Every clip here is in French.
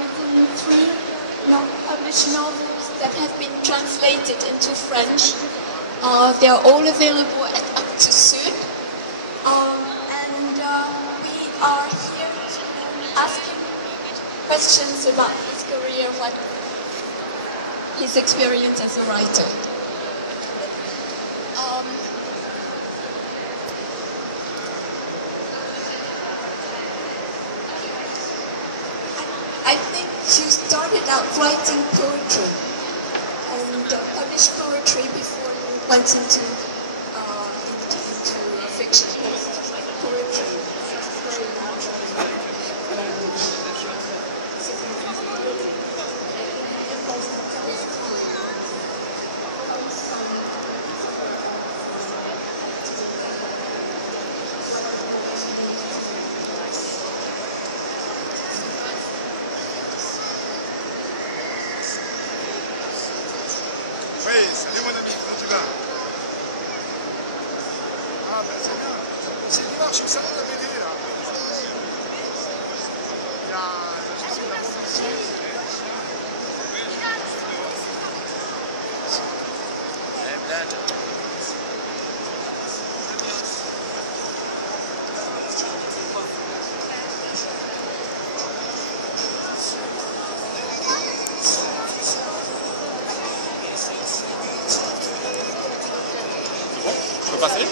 written 3 published novels that have been translated into French. They are all available at Actes and we are here asking questions about his career, what his experience as a writer. I think you started out writing poetry and published poetry before you went into fiction. Poetry very naturally. Oui, salut mon ami, comment tu vas? Ah ben c'est bien, c'est dimanche, ça va m'aider là. Il y a, je sais pas comment c'est. Je peux passer?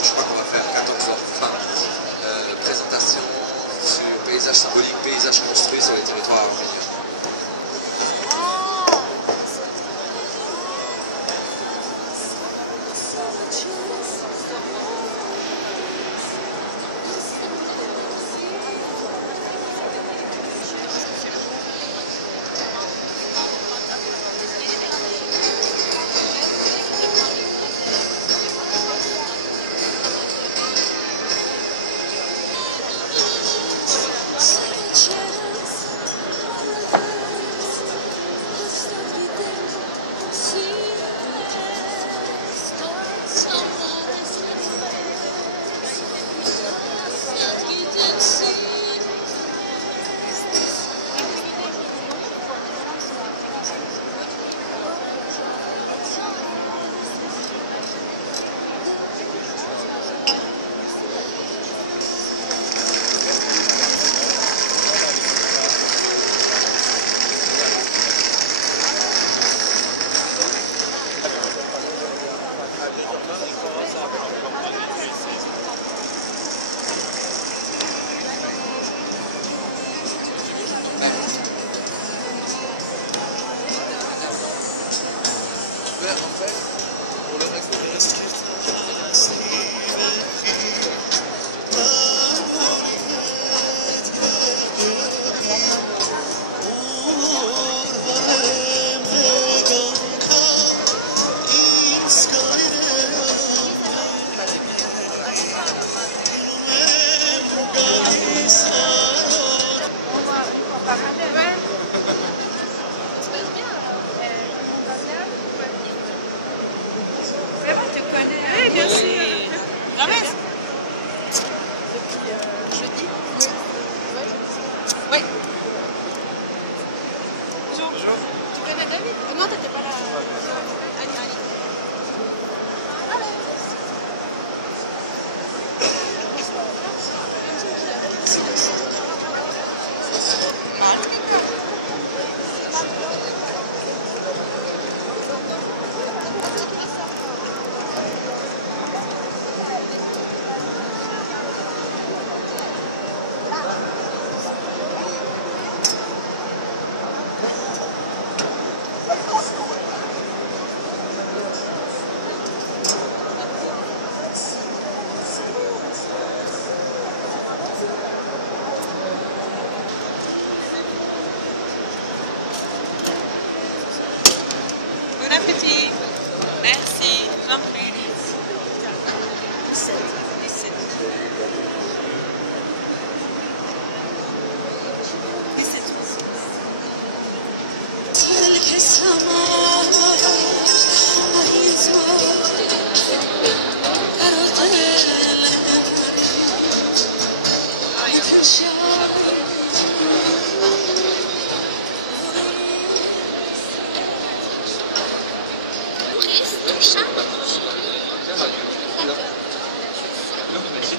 Je crois qu'on va faire 14h. Enfin,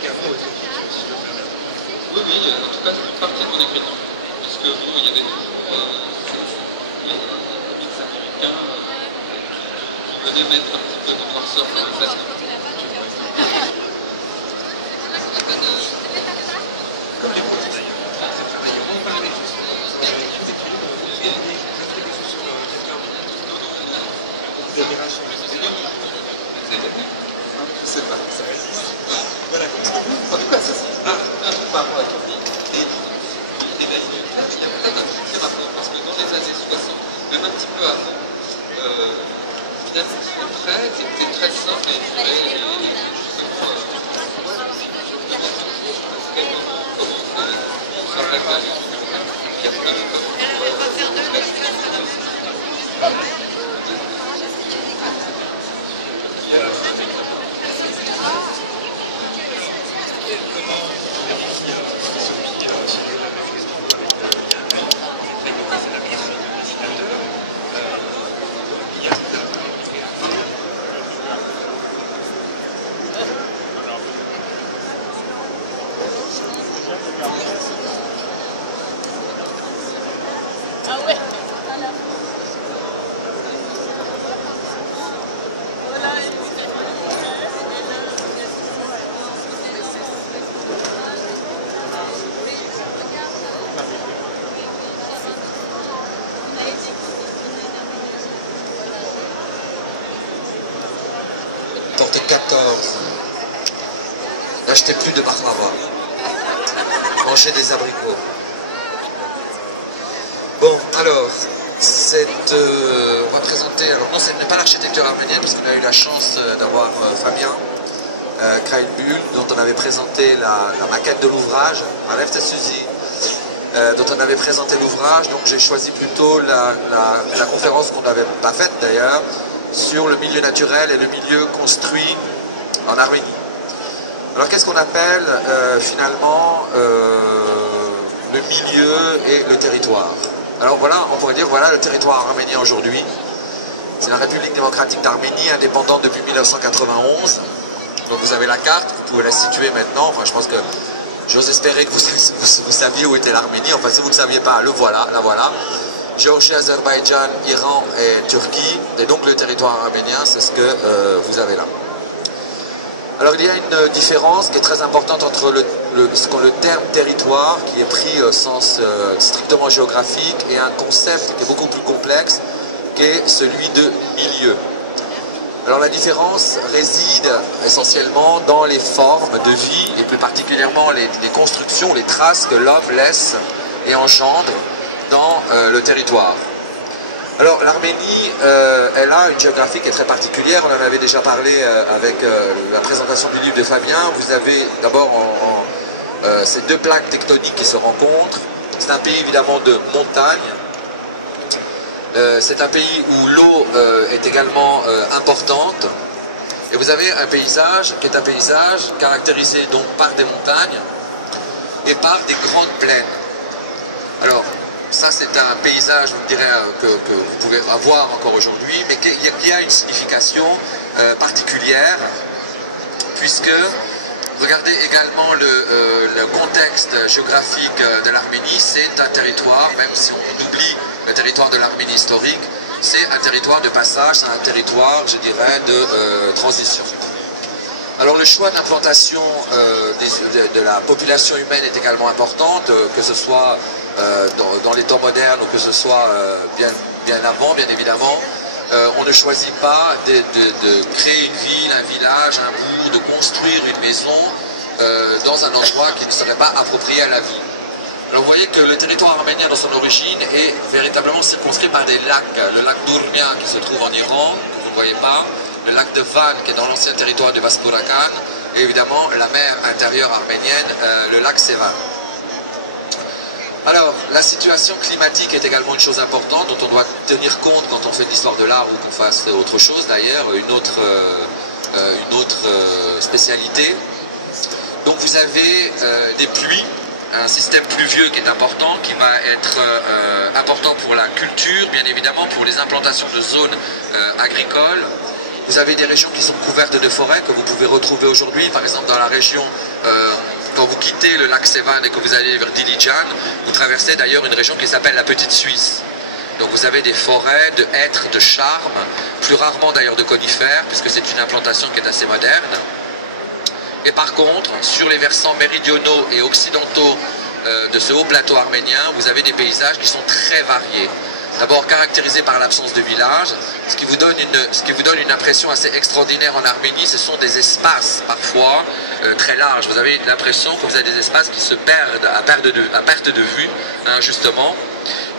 également aux États-Unis, si je peux me permettre. Oui, oui, en tout cas, c'est une partie de mon écriture. Puisque vous, il y avait les mix américains qui venaient mettre un petit peu de noirceur dans le classement. Comme les Russes d'ailleurs. C'est pareil, on parle avec tous. Tous les films, vous avez ajouté des choses sur quelqu'un. Vous avez rachat. Je sais pas. Ça résiste. Voilà, comme ça. En tout cas, ceci, un truc par rapport à Tourny et la ligne de tête, il y a peut-être un petit rapport, parce que dans les années 60, même un petit peu avant, finalement, le prêt était très simple à écrire et justement, comment ça règle avec il y a plein de Ah ouais. Porte 14. N'achetez plus de baklava. Mangez des abricots. Bon, alors, on va présenter, alors non, ce n'est pas l'architecture arménienne, parce qu'on a eu la chance d'avoir Fabien Krailbull, dont on avait présenté la maquette de l'ouvrage, Alef Tessuzi, dont on avait présenté l'ouvrage, donc j'ai choisi plutôt la conférence qu'on n'avait pas faite d'ailleurs, sur le milieu naturel et le milieu construit en Arménie. Alors qu'est-ce qu'on appelle finalement le milieu et le territoire? Alors voilà, on pourrait dire, voilà le territoire arménien aujourd'hui. C'est la République démocratique d'Arménie, indépendante depuis 1991. Donc vous avez la carte, vous pouvez la situer maintenant. Enfin, je pense que j'ose espérer que vous saviez où était l'Arménie. Enfin, si vous ne le saviez pas, le voilà, la voilà. Géorgie, Azerbaïdjan, Iran et Turquie. Et donc le territoire arménien, c'est ce que vous avez là. Alors il y a une différence qui est très importante entre le terme territoire, qui est pris au sens strictement géographique, et un concept qui est beaucoup plus complexe, qui est celui de milieu. Alors la différence réside essentiellement dans les formes de vie, et plus particulièrement les constructions, les traces que l'homme laisse et engendre dans le territoire. Alors l'Arménie, elle a une géographie qui est très particulière, on en avait déjà parlé avec la présentation du livre de Fabien. Vous avez d'abord ces deux plaques tectoniques qui se rencontrent. C'est un pays évidemment de montagne. C'est un pays où l'eau est également importante. Et vous avez un paysage qui est un paysage caractérisé donc par des montagnes et par des grandes plaines. Alors, ça c'est un paysage, je dirais, que vous pouvez avoir encore aujourd'hui, mais qui a une signification particulière, puisque regardez également le contexte géographique de l'Arménie. C'est un territoire, même si on oublie le territoire de l'Arménie historique, c'est un territoire de passage, c'est un territoire, je dirais, de transition. Alors le choix d'implantation de la population humaine est également importante, que ce soit dans les temps modernes ou que ce soit bien avant, bien évidemment. On ne choisit pas de créer une ville, un village, un bourg, de construire une maison dans un endroit qui ne serait pas approprié à la vie. Alors vous voyez que le territoire arménien dans son origine est véritablement circonscrit par des lacs. Le lac d'Urmia qui se trouve en Iran, que vous ne voyez pas, le lac de Van qui est dans l'ancien territoire de Vaspurakan, et évidemment la mer intérieure arménienne, le lac Sevan. Alors, la situation climatique est également une chose importante dont on doit tenir compte quand on fait de l'histoire de l'art ou qu'on fasse autre chose d'ailleurs, une autre spécialité. Donc vous avez des pluies, un système pluvieux qui est important, qui va être important pour la culture, bien évidemment pour les implantations de zones agricoles, Vous avez des régions qui sont couvertes de forêts que vous pouvez retrouver aujourd'hui. Par exemple, dans la région, quand vous quittez le lac Sevan et que vous allez vers Dilijan, vous traversez d'ailleurs une région qui s'appelle la Petite Suisse. Donc vous avez des forêts de hêtres, de charmes, plus rarement d'ailleurs de conifères, puisque c'est une implantation qui est assez moderne. Et par contre, sur les versants méridionaux et occidentaux de ce haut plateau arménien, vous avez des paysages qui sont très variés. D'abord caractérisés par l'absence de villages, ce qui vous donne une impression assez extraordinaire en Arménie. Ce sont des espaces parfois très larges. Vous avez l'impression que vous avez des espaces qui se perdent à perte de vue, hein, justement.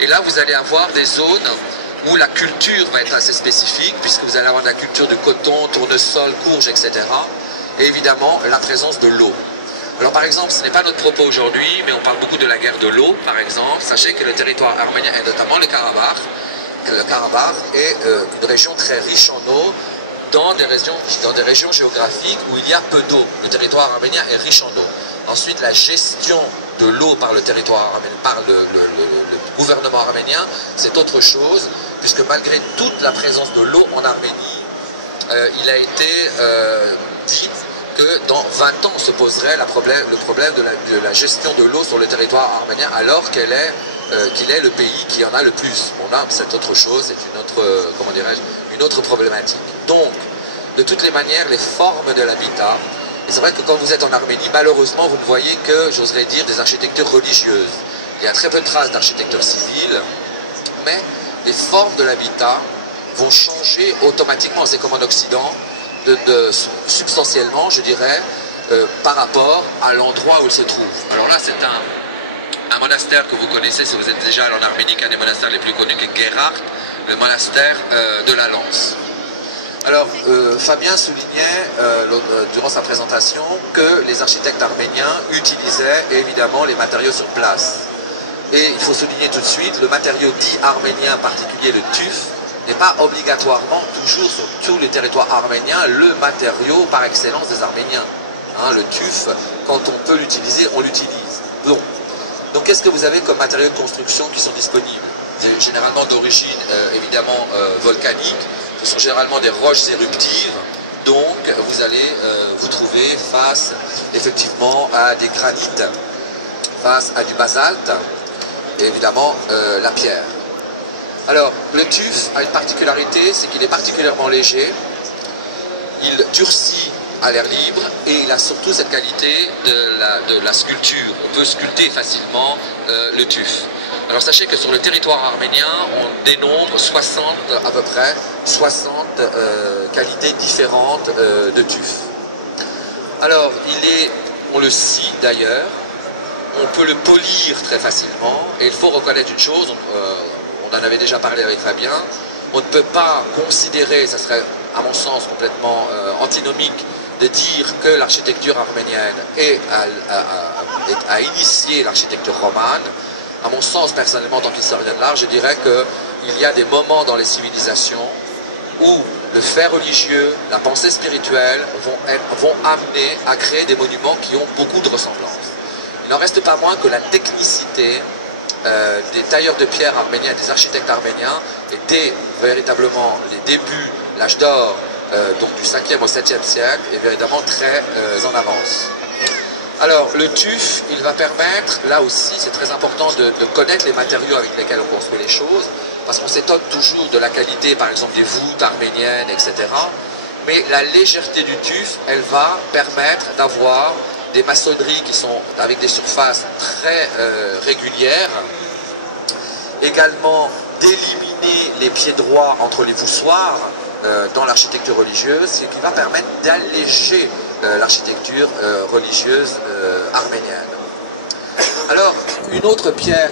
Et là, vous allez avoir des zones où la culture va être assez spécifique, puisque vous allez avoir de la culture de coton, tournesol, courge, etc. Et évidemment, la présence de l'eau. Alors par exemple, ce n'est pas notre propos aujourd'hui, mais on parle beaucoup de la guerre de l'eau, par exemple. Sachez que le territoire arménien, et notamment le Karabakh est une région très riche en eau, dans des régions géographiques où il y a peu d'eau. Le territoire arménien est riche en eau. Ensuite, la gestion de l'eau par le territoire arménien, par le gouvernement arménien, c'est autre chose, puisque malgré toute la présence de l'eau en Arménie, il a été dit que dans 20 ans se poserait le problème de la gestion de l'eau sur le territoire arménien, alors qu'il est le pays qui en a le plus. Bon là, c'est autre chose, c'est une autre, comment dirais-je, une autre problématique. Donc, de toutes les manières, les formes de l'habitat, et c'est vrai que quand vous êtes en Arménie, malheureusement, vous ne voyez que, j'oserais dire, des architectures religieuses. Il y a très peu de traces d'architecture civile, mais les formes de l'habitat vont changer automatiquement, c'est comme en Occident, substantiellement, je dirais, par rapport à l'endroit où il se trouve. Alors là, c'est un monastère que vous connaissez, si vous êtes déjà allé en Arménie, qui est un des monastères les plus connus, qui est Gerhard, le monastère de la Lance. Alors, Fabien soulignait durant sa présentation que les architectes arméniens utilisaient évidemment les matériaux sur place. Et il faut souligner tout de suite, le matériau dit arménien, en particulier le tuf, n'est pas obligatoirement toujours sur tous les territoires arméniens le matériau par excellence des Arméniens. Hein, le tuf, quand on peut l'utiliser, on l'utilise. Donc qu'est-ce que vous avez comme matériaux de construction qui sont disponibles? C'est généralement d'origine évidemment volcanique, ce sont généralement des roches éruptives, donc vous allez vous trouver face effectivement à des granites, face à du basalte et évidemment la pierre. Alors, le tuf a une particularité, c'est qu'il est particulièrement léger, il durcit à l'air libre et il a surtout cette qualité de la sculpture. On peut sculpter facilement le tuf. Alors sachez que sur le territoire arménien, on dénombre à peu près 60 qualités différentes de tuf. Alors, on le scie d'ailleurs, on peut le polir très facilement et il faut reconnaître une chose, on en avait déjà parlé avec Fabien, on ne peut pas considérer, ça serait à mon sens complètement antinomique, de dire que l'architecture arménienne a initié l'architecture romane. À mon sens, personnellement, en tant qu'historien de l'art, je dirais qu'il y a des moments dans les civilisations où le fait religieux, la pensée spirituelle vont amener à créer des monuments qui ont beaucoup de ressemblances. Il n'en reste pas moins que la technicité des tailleurs de pierre arméniens, des architectes arméniens, et dès véritablement les débuts, l'âge d'or, donc du 5e au 7e siècle, est véritablement très en avance. Alors, le tuf, il va permettre, là aussi, c'est très important de connaître les matériaux avec lesquels on construit les choses, parce qu'on s'étonne toujours de la qualité, par exemple, des voûtes arméniennes, etc. Mais la légèreté du tuf, elle va permettre d'avoir des maçonneries qui sont avec des surfaces très régulières, également d'éliminer les pieds droits entre les voussoirs dans l'architecture religieuse, ce qui va permettre d'alléger l'architecture religieuse arménienne. Alors, une autre pierre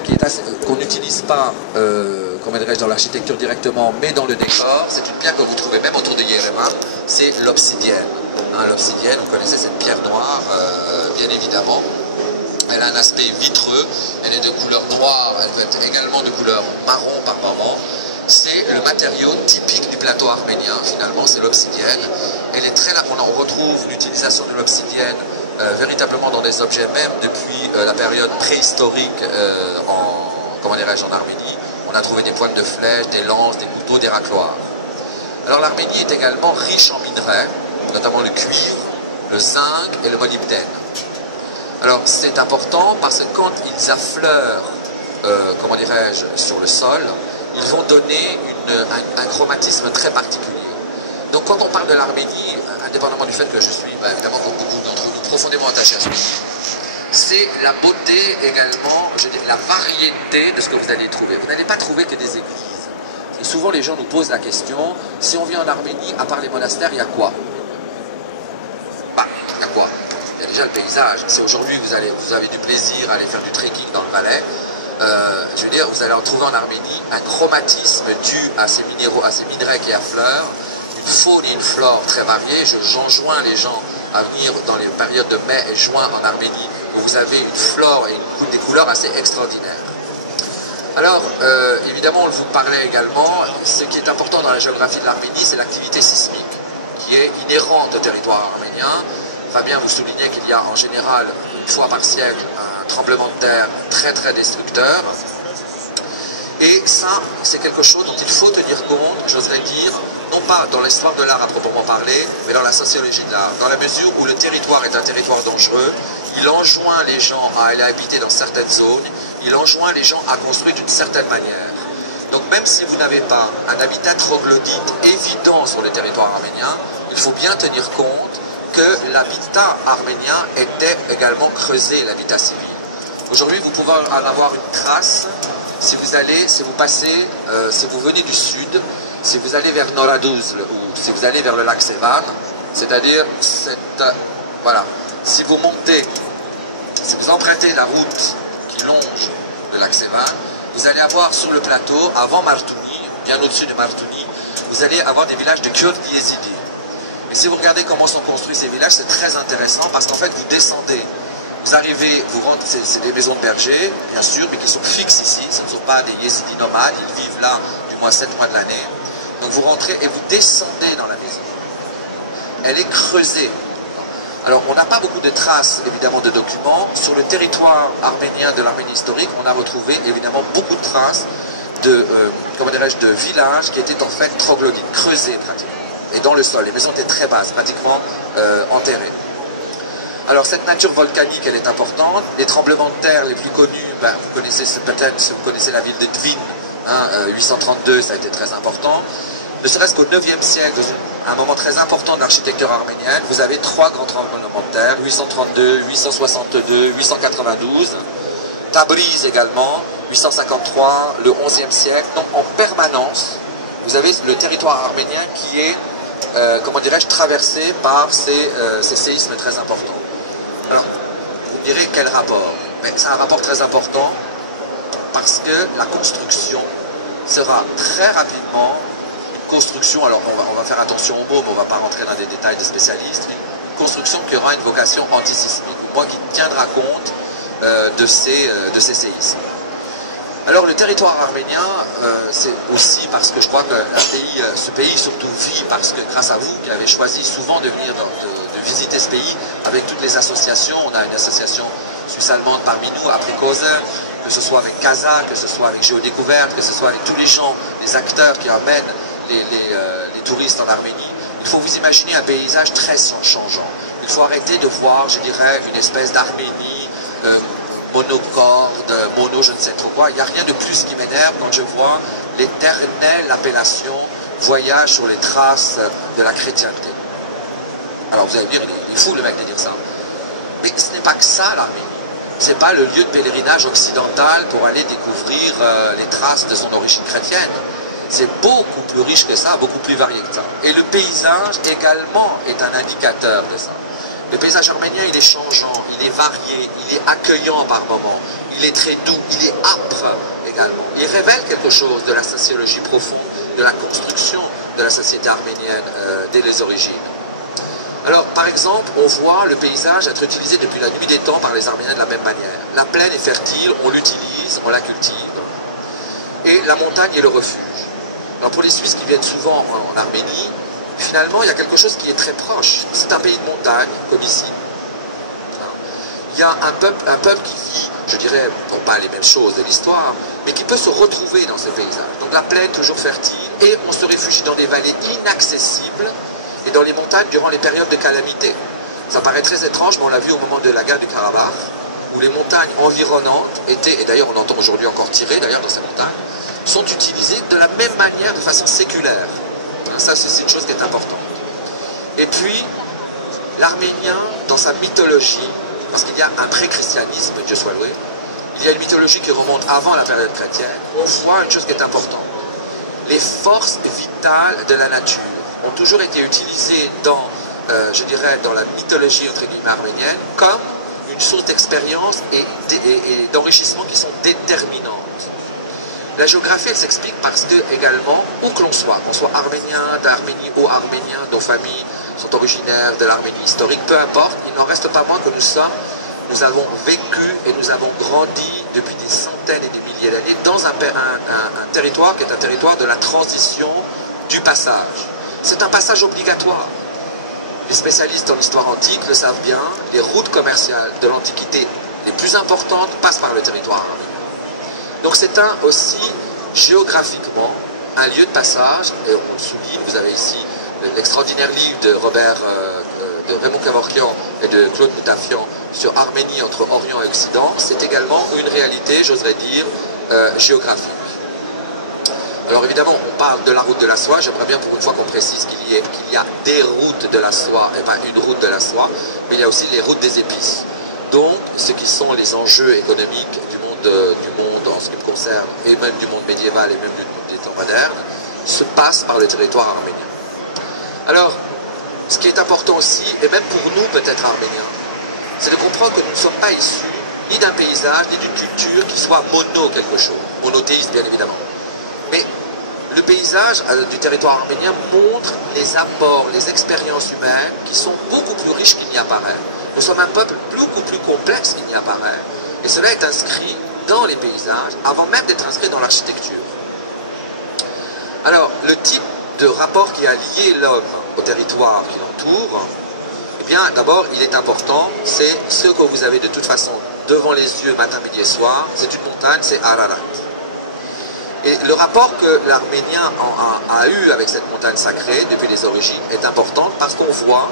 qu'on n'utilise pas comment dirais-je, dans l'architecture directement, mais dans le décor, c'est une pierre que vous trouvez même autour de Yerevan, c'est l'obsidienne. Hein, l'obsidienne, vous connaissez cette pierre noire, bien évidemment. Elle a un aspect vitreux, elle est de couleur noire, elle peut être également de couleur marron par moment. C'est le matériau typique du plateau arménien, finalement, c'est l'obsidienne. On retrouve l'utilisation de l'obsidienne véritablement dans des objets, même depuis la période préhistorique en Arménie. On a trouvé des pointes de flèches, des lances, des couteaux, des racloirs. Alors l'Arménie est également riche en minerais, notamment le cuivre, le zinc et le molybdène. Alors c'est important parce que quand ils affleurent, comment dirais-je, sur le sol, ils vont donner un chromatisme très particulier. Donc quand on parle de l'Arménie, indépendamment du fait que je suis, évidemment, comme beaucoup d'entre nous, profondément attaché à ce pays, c'est la beauté également, je dirais, la variété de ce que vous allez trouver. Vous n'allez pas trouver que des églises. Et souvent les gens nous posent la question, si on vient en Arménie, à part les monastères, il y a quoi? Il y a quoi? Il y a déjà le paysage. Si aujourd'hui vous avez du plaisir à aller faire du trekking dans le Valais, je veux dire, vous allez en trouver en Arménie un chromatisme dû à ces minéraux, à ces minerais qui affleurent, une faune et une flore très variées. J'enjoins les gens à venir dans les périodes de mai et juin en Arménie, où vous avez une flore et des couleurs assez extraordinaires. Alors, évidemment, on vous parlait également, ce qui est important dans la géographie de l'Arménie, c'est l'activité sismique, qui est inhérente au territoire arménien. Fabien vous soulignait qu'il y a en général, une fois par siècle, un tremblement de terre très très destructeur. Et ça, c'est quelque chose dont il faut tenir compte, j'oserais dire, non pas dans l'histoire de l'art à proprement parler, mais dans la sociologie de l'art. Dans la mesure où le territoire est un territoire dangereux, il enjoint les gens à aller habiter dans certaines zones, il enjoint les gens à construire d'une certaine manière. Donc même si vous n'avez pas un habitat troglodyte évident sur le territoire arménien, il faut bien tenir compte que l'habitat arménien était également creusé, l'habitat civil. Aujourd'hui, vous pouvez en avoir une trace si vous passez, si vous venez du sud, si vous allez vers Noraduzl ou si vous allez vers le lac Sevan, c'est-à-dire voilà, si vous montez, si vous empruntez la route qui longe le lac Sevan, vous allez avoir sur le plateau, avant Martouni, bien au-dessus de Martouni, vous allez avoir des villages de Kurdes yézidis. Et si vous regardez comment sont construits ces villages, c'est très intéressant parce qu'en fait, vous descendez, vous arrivez, vous rentrez, c'est des maisons de bergers, bien sûr, mais qui sont fixes ici, ce ne sont pas des yézidis nomades, ils vivent là du moins 7 mois de l'année. Donc vous rentrez et vous descendez dans la maison. Elle est creusée. Alors on n'a pas beaucoup de traces, évidemment, de documents. Sur le territoire arménien de l'Arménie historique, on a retrouvé évidemment beaucoup de traces de, comment dirais-je, de villages qui étaient en fait troglodytes, creusés pratiquement. Et dans le sol, les maisons étaient très basses, pratiquement enterrées. Alors cette nature volcanique, elle est importante. Les tremblements de terre les plus connus, vous connaissez peut-être, si vous connaissez la ville de Dvin, 832, ça a été très important. Ne serait-ce qu'au 9e siècle, un moment très important de l'architecture arménienne, vous avez 3 grands tremblements de terre, 832, 862, 892. Tabriz également, 853, le 11e siècle. Donc en permanence, vous avez le territoire arménien qui est, comment dirais-je, traversé par ces séismes très importants. Alors, vous me direz quel rapport? Mais c'est un rapport très important parce que la construction sera très rapidement une construction, alors on va faire attention aux mots, mais on ne va pas rentrer dans des détails de spécialistes, une construction qui aura une vocation antisismique, ou qui tiendra compte de ces séismes. Alors le territoire arménien, c'est aussi parce que je crois que ce pays surtout vit parce que grâce à vous qui avez choisi souvent de venir de visiter ce pays avec toutes les associations, on a une association suisse-allemande parmi nous, Aprikose, que ce soit avec Casa, que ce soit avec Géodécouverte, que ce soit avec tous les gens, les acteurs qui amènent les touristes en Arménie. Il faut vous imaginer un paysage très changeant. Il faut arrêter de voir, je dirais, une espèce d'Arménie monocorde, mono je ne sais trop quoi. Il n'y a rien de plus qui m'énerve quand je vois l'éternelle appellation voyage sur les traces de la chrétienté. Alors vous allez me dire, il est fou le mec de dire ça. Mais ce n'est pas que ça l'Arménie. Ce n'est pas le lieu de pèlerinage occidental pour aller découvrir les traces de son origine chrétienne. C'est beaucoup plus riche que ça, beaucoup plus varié que ça. Et le paysage également est un indicateur de ça. Le paysage arménien, il est changeant, il est varié, il est accueillant par moments, il est très doux, il est âpre également. Il révèle quelque chose de la sociologie profonde, de la construction de la société arménienne dès les origines. Alors, par exemple, on voit le paysage être utilisé depuis la nuit des temps par les Arméniens de la même manière. La plaine est fertile, on l'utilise, on la cultive, et la montagne est le refuge. Alors pour les Suisses qui viennent souvent en Arménie, finalement, il y a quelque chose qui est très proche. C'est un pays de montagne, comme ici. Il y a un peuple qui vit, je dirais, non pas les mêmes choses de l'histoire, mais qui peut se retrouver dans ce paysage. Donc la plaine toujours fertile, et on se réfugie dans des vallées inaccessibles et dans les montagnes durant les périodes de calamité. Ça paraît très étrange, mais on l'a vu au moment de la guerre du Karabakh, où les montagnes environnantes étaient, et d'ailleurs on entend aujourd'hui encore tirer d'ailleurs dans ces montagnes, sont utilisées de la même manière, de façon séculaire. Ça, c'est une chose qui est importante. Et puis, l'Arménien, dans sa mythologie, parce qu'il y a un pré-christianisme, Dieu soit loué, il y a une mythologie qui remonte avant la période chrétienne, on voit une chose qui est importante. Les forces vitales de la nature ont toujours été utilisées dans, je dirais, dans la mythologie, entre guillemets, arménienne, comme une source d'expérience et d'enrichissement qui sont déterminantes. La géographie, elle s'explique parce que, également, où que l'on soit, qu'on soit arménien, d'Arménie ou arménien, nos familles sont originaires de l'Arménie historique, peu importe, il n'en reste pas moins que nous avons vécu et nous avons grandi depuis des centaines et des milliers d'années dans un territoire qui est un territoire de la transition, du passage. C'est un passage obligatoire. Les spécialistes en histoire antique le savent bien, les routes commerciales de l'Antiquité les plus importantes passent par le territoire arménien. Donc c'est aussi géographiquement un lieu de passage, et on le souligne, vous avez ici l'extraordinaire livre de Raymond Kevorkian et de Claude Moutafian sur Arménie entre Orient et Occident, c'est également une réalité, j'oserais dire, géographique. Alors évidemment, on parle de la route de la soie, j'aimerais bien pour une fois qu'on précise qu'il y a des routes de la soie, et pas une route de la soie, mais il y a aussi les routes des épices. Donc, ce qui sont les enjeux économiques du monde en ce qui me concerne, et même du monde médiéval et même du monde des temps modernes, se passent par le territoire arménien. Alors, ce qui est important aussi, et même pour nous peut-être arméniens, c'est de comprendre que nous ne sommes pas issus ni d'un paysage, ni d'une culture qui soit mono quelque chose, monothéiste bien évidemment. Mais le paysage du territoire arménien montre les apports, les expériences humaines qui sont beaucoup plus riches qu'il n'y apparaît. Nous sommes un peuple beaucoup plus complexe qu'il n'y apparaît, et cela est inscrit dans les paysages avant même d'être inscrit dans l'architecture. Alors, le type de rapport qui a lié l'homme au territoire qui l'entoure, eh bien, d'abord, il est important, c'est ce que vous avez de toute façon devant les yeux matin, midi et soir, c'est une montagne, c'est Ararat. Et le rapport que l'Arménien a eu avec cette montagne sacrée depuis les origines est important parce qu'on voit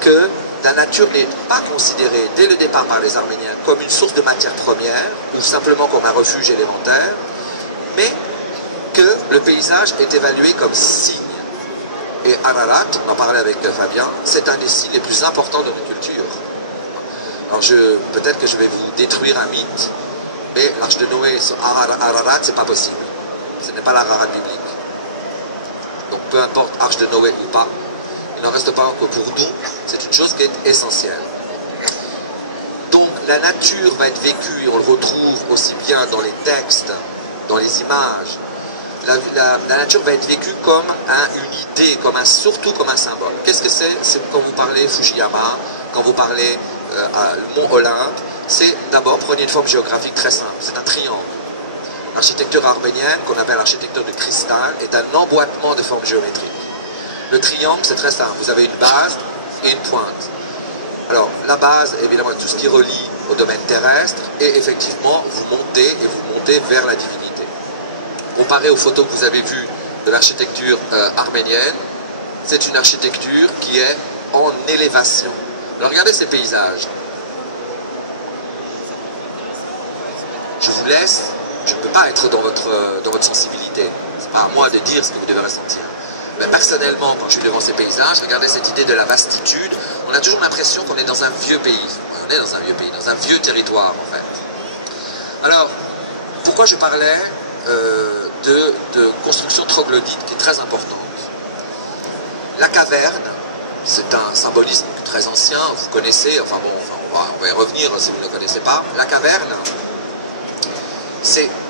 que la nature n'est pas considérée dès le départ par les Arméniens comme une source de matière première ou simplement comme un refuge élémentaire, mais que le paysage est évalué comme signe. Et Ararat, on en parlait avec Fabien, c'est un des signes les plus importants de notre culture. Alors peut-être que je vais vous détruire un mythe, mais l'arche de Noé sur Ararat, c'est pas possible. Ce n'est pas l'Ararat biblique. Donc peu importe arche de Noé ou pas, il n'en reste pas que pour nous, c'est une chose qui est essentielle. Donc la nature va être vécue, et on le retrouve aussi bien dans les textes, dans les images. La nature va être vécue comme une idée, surtout comme un symbole. Qu'est-ce que c'est? C'est quand vous parlez Fujiyama, quand vous parlez le mont Olympe, c'est d'abord, prenez une forme géographique très simple, c'est un triangle. L'architecture arménienne, qu'on appelle l'architecture de cristal, est un emboîtement de formes géométriques. Le triangle, c'est très simple, vous avez une base et une pointe. Alors, la base, évidemment, tout ce qui relie au domaine terrestre, et effectivement, vous montez vers la divinité. Comparé aux photos que vous avez vues de l'architecture arménienne, c'est une architecture qui est en élévation. Alors regardez ces paysages. Je vous laisse, je ne peux pas être dans votre sensibilité. C'est pas à moi de dire ce que vous devez ressentir. Mais personnellement, quand je suis devant ces paysages, regardez cette idée de la vastitude, on a toujours l'impression qu'on est dans un vieux pays. On est dans un vieux pays, dans un vieux territoire en fait. Alors, pourquoi je parlais de construction troglodyte qui est très importante? La caverne, c'est un symbolisme très ancien, vous connaissez, enfin bon, on va y revenir si vous ne le connaissez pas. La caverne,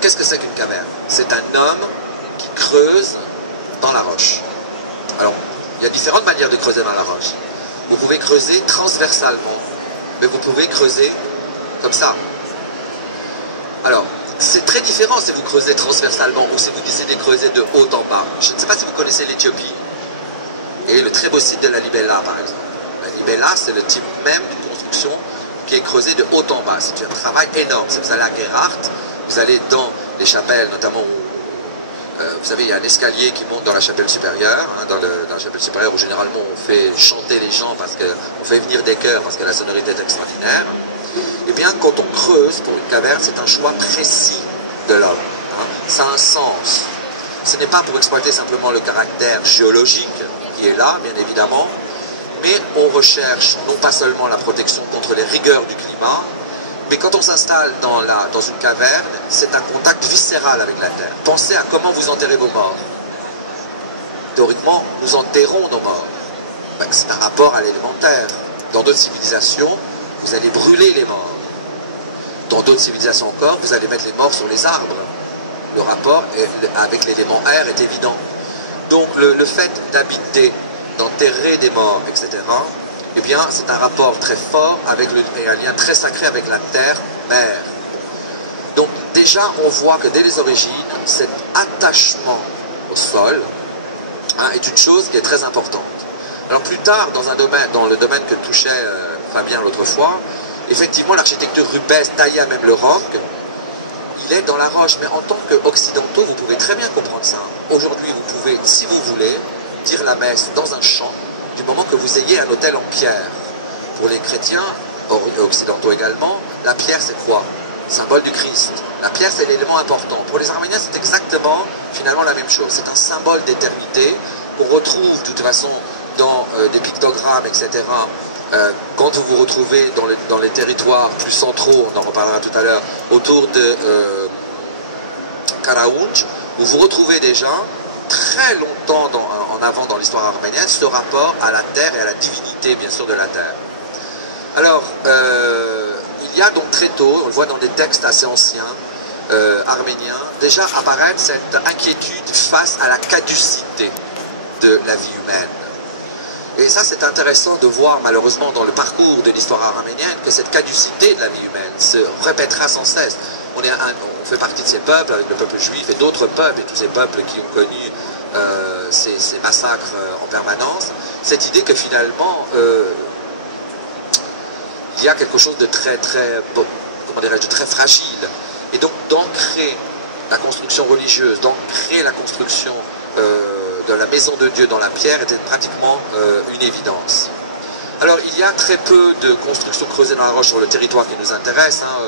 qu'est-ce que c'est qu'une caverne? C'est un homme qui creuse dans la roche. Alors, il y a différentes manières de creuser dans la roche. Vous pouvez creuser transversalement, mais vous pouvez creuser comme ça. Alors, c'est très différent si vous creusez transversalement ou si vous décidez de creuser de haut en bas. Je ne sais pas si vous connaissez l'Éthiopie et le très beau site de la Libella, par exemple. La Libella, c'est le type même de construction qui est creusé de haut en bas. C'est un travail énorme. Si vous allez à Gerhardt, vous allez dans les chapelles, notamment vous savez, il y a un escalier qui monte dans la chapelle supérieure, hein, dans la chapelle supérieure où généralement on fait chanter les gens parce qu'on fait venir des chœurs parce que la sonorité est extraordinaire. Eh bien, quand on creuse pour une caverne, c'est un choix précis de l'homme. Hein. Ça a un sens. Ce n'est pas pour exploiter simplement le caractère géologique qui est là, bien évidemment, mais on recherche non pas seulement la protection contre les rigueurs du climat, mais quand on s'installe dans une caverne, c'est un contact viscéral avec la terre. Pensez à comment vous enterrez vos morts. Théoriquement, nous enterrons nos morts. Ben, c'est un rapport à l'élémentaire. Dans d'autres civilisations, vous allez brûler les morts. Dans d'autres civilisations encore, vous allez mettre les morts sur les arbres. Le rapport avec l'élément air est évident. Donc le fait d'habiter, d'enterrer des morts, etc., eh bien, c'est un rapport très fort et un lien très sacré avec la terre-mère. Donc déjà, on voit que dès les origines, cet attachement au sol hein, est une chose qui est très importante. Alors plus tard, dans le domaine que touchait Fabien l'autre fois, effectivement, l'architecture rupestre, taillée à même le roc, il est dans la roche. Mais en tant qu'occidentaux, vous pouvez très bien comprendre ça. Aujourd'hui, vous pouvez, si vous voulez, dire la messe dans un champ, du moment que vous ayez un autel en pierre. Pour les chrétiens, occidentaux également, la pierre c'est quoi? Symbole du Christ. La pierre c'est l'élément important. Pour les Arméniens c'est exactement finalement la même chose. C'est un symbole d'éternité qu'on retrouve de toute façon dans des pictogrammes, etc. Quand vous vous retrouvez dans les territoires plus centraux, on en reparlera tout à l'heure, autour de Karaounj, où vous retrouvez déjà très longtemps en avant dans l'histoire arménienne ce rapport à la terre et à la divinité bien sûr de la terre. Alors il y a donc très tôt, on le voit dans des textes assez anciens arméniens, déjà apparaître cette inquiétude face à la caducité de la vie humaine. Et ça c'est intéressant de voir malheureusement dans le parcours de l'histoire arménienne que cette caducité de la vie humaine se répétera sans cesse. On fait partie de ces peuples, avec le peuple juif et d'autres peuples, et tous ces peuples qui ont connu ces massacres en permanence, cette idée que finalement, il y a quelque chose de très fragile. Et donc d'ancrer la construction religieuse, d'ancrer la construction de la maison de Dieu dans la pierre était pratiquement une évidence. Alors il y a très peu de constructions creusées dans la roche sur le territoire qui nous intéresse. Hein.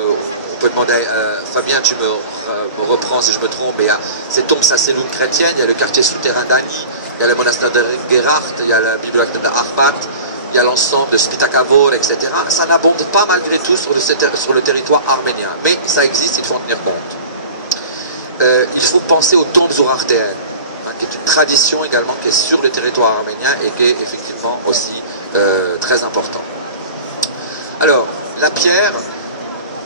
On peut demander, Fabien, tu me reprends si je me trompe, mais il y a ces tombes sassélounes chrétiennes, il y a le quartier souterrain d'Ani, il y a le monastère de Gerhardt, il y a la bibliothèque de Arbat, il y a l'ensemble de Spitakavor, etc. Ça n'abonde pas malgré tout sur le territoire arménien, mais ça existe, il faut en tenir compte. Il faut penser aux tombes zourardéennes, hein, qui est une tradition également qui est sur le territoire arménien et qui est effectivement aussi très important. Alors, la pierre,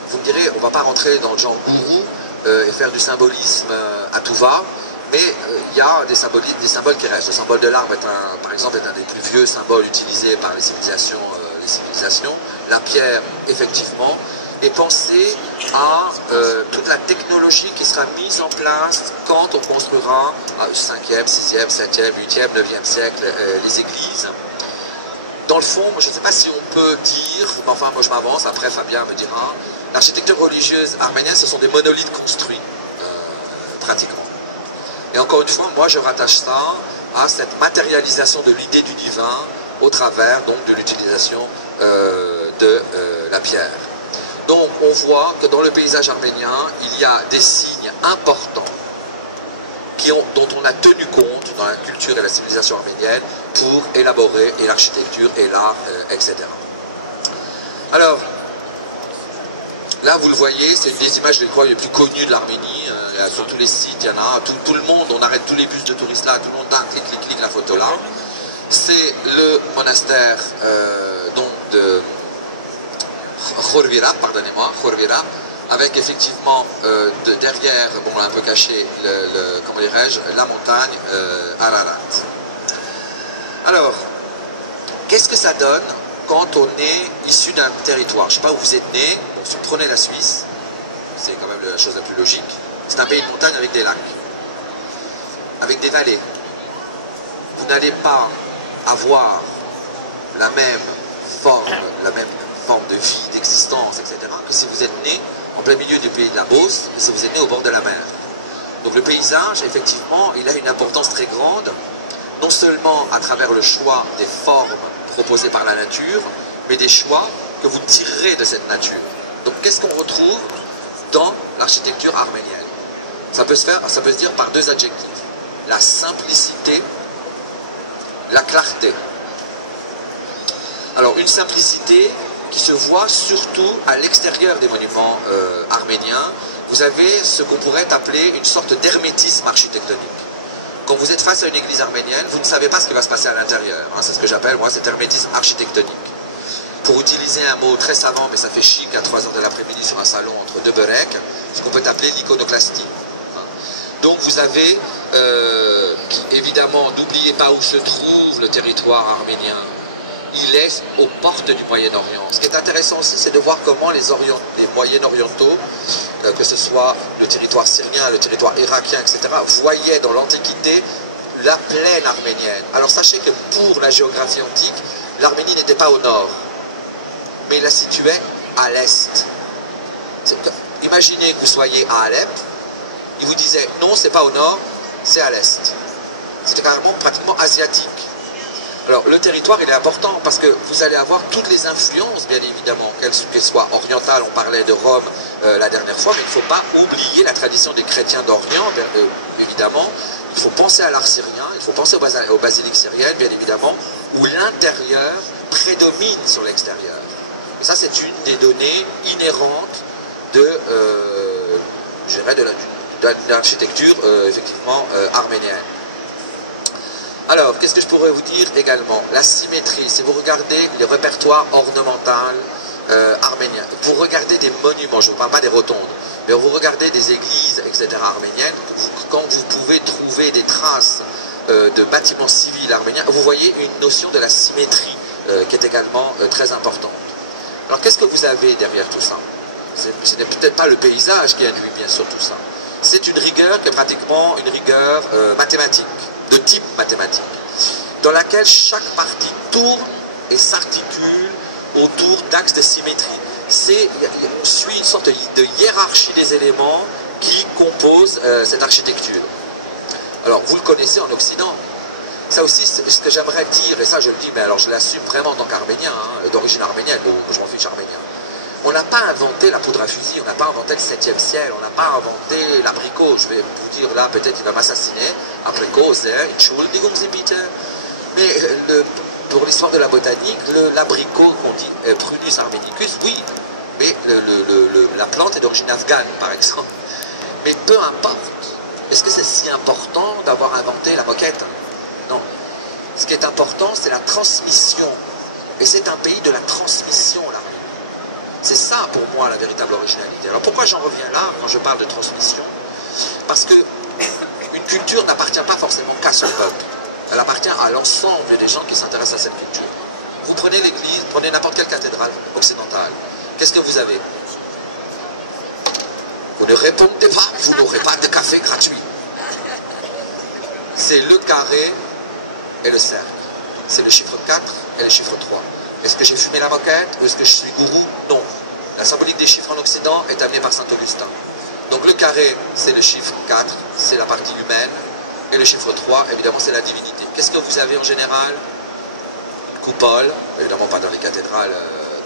vous me direz, on ne va pas rentrer dans le genre gourou et faire du symbolisme à tout va, mais il y a des symboles qui restent. Le symbole de l'arbre, par exemple, est un des plus vieux symboles utilisés par les civilisations. La pierre, effectivement, et penser à toute la technologie qui sera mise en place quand on construira au 5e, 6e, 7e, 8e, 9e siècle les églises. Dans le fond, je ne sais pas si on peut dire, mais enfin moi je m'avance, après Fabien me dira, l'architecture religieuse arménienne, ce sont des monolithes construits, pratiquement. Et encore une fois, moi je rattache ça à cette matérialisation de l'idée du divin au travers donc de l'utilisation de la pierre. Donc on voit que dans le paysage arménien, il y a des signes importants dont on a tenu compte dans la culture et la civilisation arménienne pour élaborer l'architecture et l'art, etc. Alors, là vous le voyez, c'est une des images, je crois, les plus connues de l'Arménie. Sur tous les sites, il y en a, tout le monde, on arrête tous les bus de touristes là, tout le monde clique la photo là. C'est le monastère donc de Khorvira, pardonnez-moi, Khorvira, avec effectivement derrière, bon un peu caché, comment dirais-je, la montagne Ararat. Alors, qu'est-ce que ça donne quand on est issu d'un territoire? Je ne sais pas où vous êtes né, bon, si vous prenez la Suisse, c'est quand même la chose la plus logique, c'est un pays de montagne avec des lacs, avec des vallées. Vous n'allez pas avoir la même forme de vie, d'existence, etc., que si vous êtes né en plein milieu du pays de la Beauce, et si vous êtes né au bord de la mer. Donc le paysage, effectivement, il a une importance très grande, non seulement à travers le choix des formes proposées par la nature, mais des choix que vous tirerez de cette nature. Donc qu'est-ce qu'on retrouve dans l'architecture arménienne? Ça peut se dire par deux adjectifs. La simplicité, la clarté. Alors une simplicité qui se voit surtout à l'extérieur des monuments arméniens. Vous avez ce qu'on pourrait appeler une sorte d'hermétisme architectonique. Quand vous êtes face à une église arménienne, vous ne savez pas ce qui va se passer à l'intérieur. Hein, c'est ce que j'appelle, moi, cet hermétisme architectonique. Pour utiliser un mot très savant, mais ça fait chic à 3 h de l'après-midi sur un salon entre deux beureks, ce qu'on peut appeler l'iconoclastie. Donc vous avez, évidemment, n'oubliez pas où se trouve le territoire arménien. Il est aux portes du Moyen-Orient. Ce qui est intéressant aussi, c'est de voir comment les Moyen-Orientaux, que ce soit le territoire syrien, le territoire irakien, etc., voyaient dans l'Antiquité la plaine arménienne. Alors sachez que pour la géographie antique, l'Arménie n'était pas au nord, mais il la situait à l'est. Imaginez que vous soyez à Alep, il vous disait non, c'est pas au nord, c'est à l'est. C'était carrément pratiquement asiatique. Alors le territoire il est important parce que vous allez avoir toutes les influences bien évidemment, qu'elles soient orientales, on parlait de Rome la dernière fois, mais il ne faut pas oublier la tradition des chrétiens d'Orient, évidemment. Il faut penser à l'art syrien, il faut penser aux basiliques syriennes bien évidemment, où l'intérieur prédomine sur l'extérieur. Et ça c'est une des données inhérentes de, je dirais, de l'architecture effectivement arménienne. Alors, qu'est-ce que je pourrais vous dire également? La symétrie. Si vous regardez les répertoires ornementaux arméniens, vous regardez des monuments, je ne vous parle pas des rotondes, mais vous regardez des églises, etc. arméniennes, quand vous pouvez trouver des traces de bâtiments civils arméniens, vous voyez une notion de la symétrie qui est également très importante. Alors, qu'est-ce que vous avez derrière tout ça? Ce n'est peut-être pas le paysage qui induit bien sûr tout ça. C'est une rigueur qui est pratiquement une rigueur mathématique, de type mathématique, dans laquelle chaque partie tourne et s'articule autour d'axes de symétrie. On suit une sorte de hiérarchie des éléments qui composent cette architecture. Alors, vous le connaissez en Occident. Ça aussi, c'est ce que j'aimerais dire, et ça je le dis, mais alors je l'assume vraiment en tant qu'arménien, hein, d'origine arménienne, bon, je m'en fiche arménien. On n'a pas inventé la poudre à fusil, on n'a pas inventé le 7e ciel, on n'a pas inventé l'abricot. Je vais vous dire là, peut-être il va m'assassiner. Abricot, c'est Entschuldigung Sie bitte. Mais pour l'histoire de la botanique, l'abricot, on dit Prunus armenicus, oui, mais la plante est d'origine afghane, par exemple. Mais peu importe. Est-ce que c'est si important d'avoir inventé la moquette? Non. Ce qui est important, c'est la transmission. Et c'est un pays de la transmission, l'Arménie. C'est ça, pour moi, la véritable originalité. Alors pourquoi j'en reviens là, quand je parle de transmission? Parce que une culture n'appartient pas forcément qu'à son peuple. Elle appartient à l'ensemble des gens qui s'intéressent à cette culture. Vous prenez l'église, prenez n'importe quelle cathédrale occidentale. Qu'est-ce que vous avez? Vous ne répondez pas, vous n'aurez pas de café gratuit. C'est le carré et le cercle. C'est le chiffre 4 et le chiffre 3. Est-ce que j'ai fumé la moquette ou est-ce que je suis gourou? Non. La symbolique des chiffres en Occident est amenée par Saint-Augustin. Donc le carré, c'est le chiffre 4, c'est la partie humaine. Et le chiffre 3, évidemment, c'est la divinité. Qu'est-ce que vous avez en général? Une coupole, évidemment pas dans les cathédrales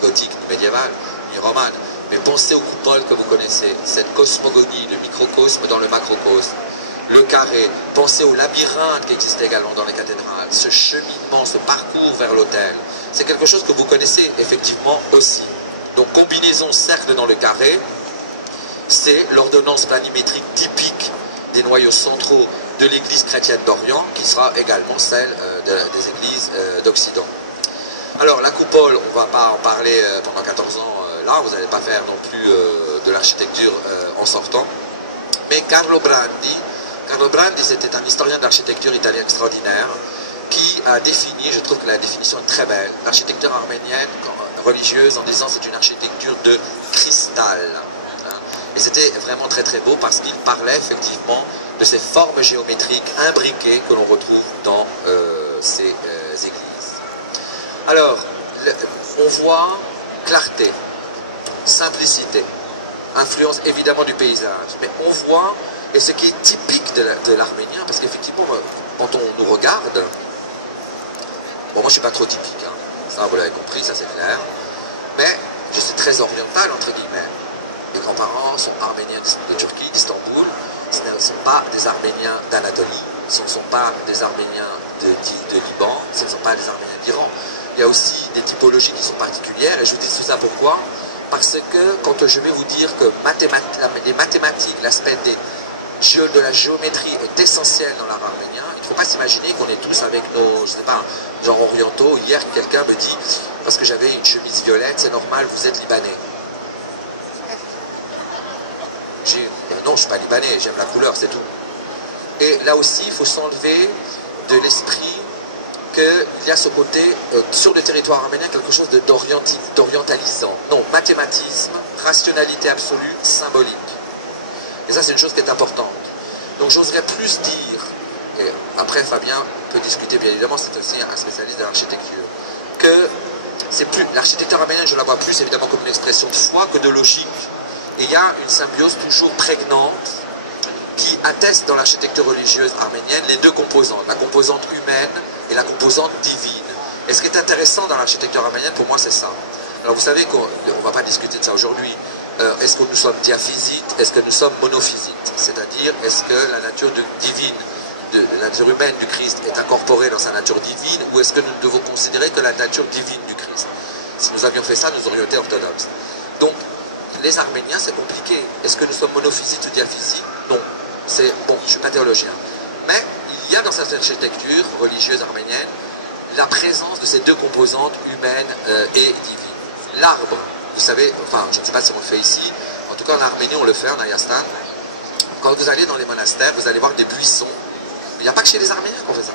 gothiques, ni médiévales, ni romanes. Mais pensez aux coupoles que vous connaissez, cette cosmogonie, le microcosme dans le macrocosme. Le carré, pensez au labyrinthe qui existe également dans les cathédrales, ce cheminement, ce parcours vers l'autel. C'est quelque chose que vous connaissez effectivement aussi. Donc combinaison cercle dans le carré, c'est l'ordonnance planimétrique typique des noyaux centraux de l'église chrétienne d'Orient, qui sera également celle des églises d'Occident. Alors la coupole, on ne va pas en parler pendant 14 ans là, vous n'allez pas faire non plus de l'architecture en sortant. Mais Carlo Brandi, c'était un historien d'architecture italien extraordinaire qui a défini, je trouve que la définition est très belle, l'architecture arménienne religieuse en disant c'est une architecture de cristal. Et c'était vraiment très très beau parce qu'il parlait effectivement de ces formes géométriques imbriquées que l'on retrouve dans ces églises. Alors, on voit clarté, simplicité, influence évidemment du paysage, mais on voit Et ce qui est typique de l'arménien, parce qu'effectivement, quand on nous regarde, bon, moi je ne suis pas trop typique, hein. Ça vous l'avez compris, ça c'est clair, mais je suis très oriental, entre guillemets. Mes grands-parents sont arméniens de Turquie, d'Istanbul, ce ne sont pas des Arméniens d'Anatolie, ce ne sont pas des Arméniens de Liban, ce ne sont pas des Arméniens d'Iran. Il y a aussi des typologies qui sont particulières, et je vous dis tout ça pourquoi? Parce que quand je vais vous dire que les mathématiques, l'aspect de la géométrie est essentiel dans l'art arménien, il ne faut pas s'imaginer qu'on est tous avec nos, je sais pas, genre orientaux. Hier, quelqu'un me dit, parce que j'avais une chemise violette, c'est normal, vous êtes libanais. Non, je ne suis pas libanais, j'aime la couleur, c'est tout. Et là aussi, il faut s'enlever de l'esprit qu'il y a ce côté, sur le territoire arménien, quelque chose d'orientalisant. Non, mathématisme, rationalité absolue, symbolique. Et ça, c'est une chose qui est importante. Donc, j'oserais plus dire, et après, Fabien peut discuter, bien évidemment, c'est aussi un spécialiste de l'architecture, que c'est plus, l'architecture arménienne, je la vois plus, évidemment, comme une expression de foi que de logique. Et il y a une symbiose toujours prégnante qui atteste dans l'architecture religieuse arménienne les deux composantes, la composante humaine et la composante divine. Et ce qui est intéressant dans l'architecture arménienne, pour moi, c'est ça. Alors vous savez qu'on ne va pas discuter de ça aujourd'hui. Est-ce que nous sommes diaphysites? Est-ce que nous sommes monophysites? C'est-à-dire, est-ce que la nature divine, la nature humaine du Christ est incorporée dans sa nature divine, ou est-ce que nous devons considérer que la nature divine du Christ? Si nous avions fait ça, nous aurions été orthodoxes. Donc, les Arméniens, c'est compliqué. Est-ce que nous sommes monophysites ou diaphysites? Non. C'est bon, je ne suis pas théologien. Mais il y a dans cette architecture religieuse arménienne la présence de ces deux composantes humaines et divines. L'arbre, vous savez, enfin, je ne sais pas si on le fait ici, en tout cas en Arménie, on le fait, en Ayastan. Quand vous allez dans les monastères, vous allez voir des buissons. Il n'y a pas que chez les Arméniens qu'on fait ça.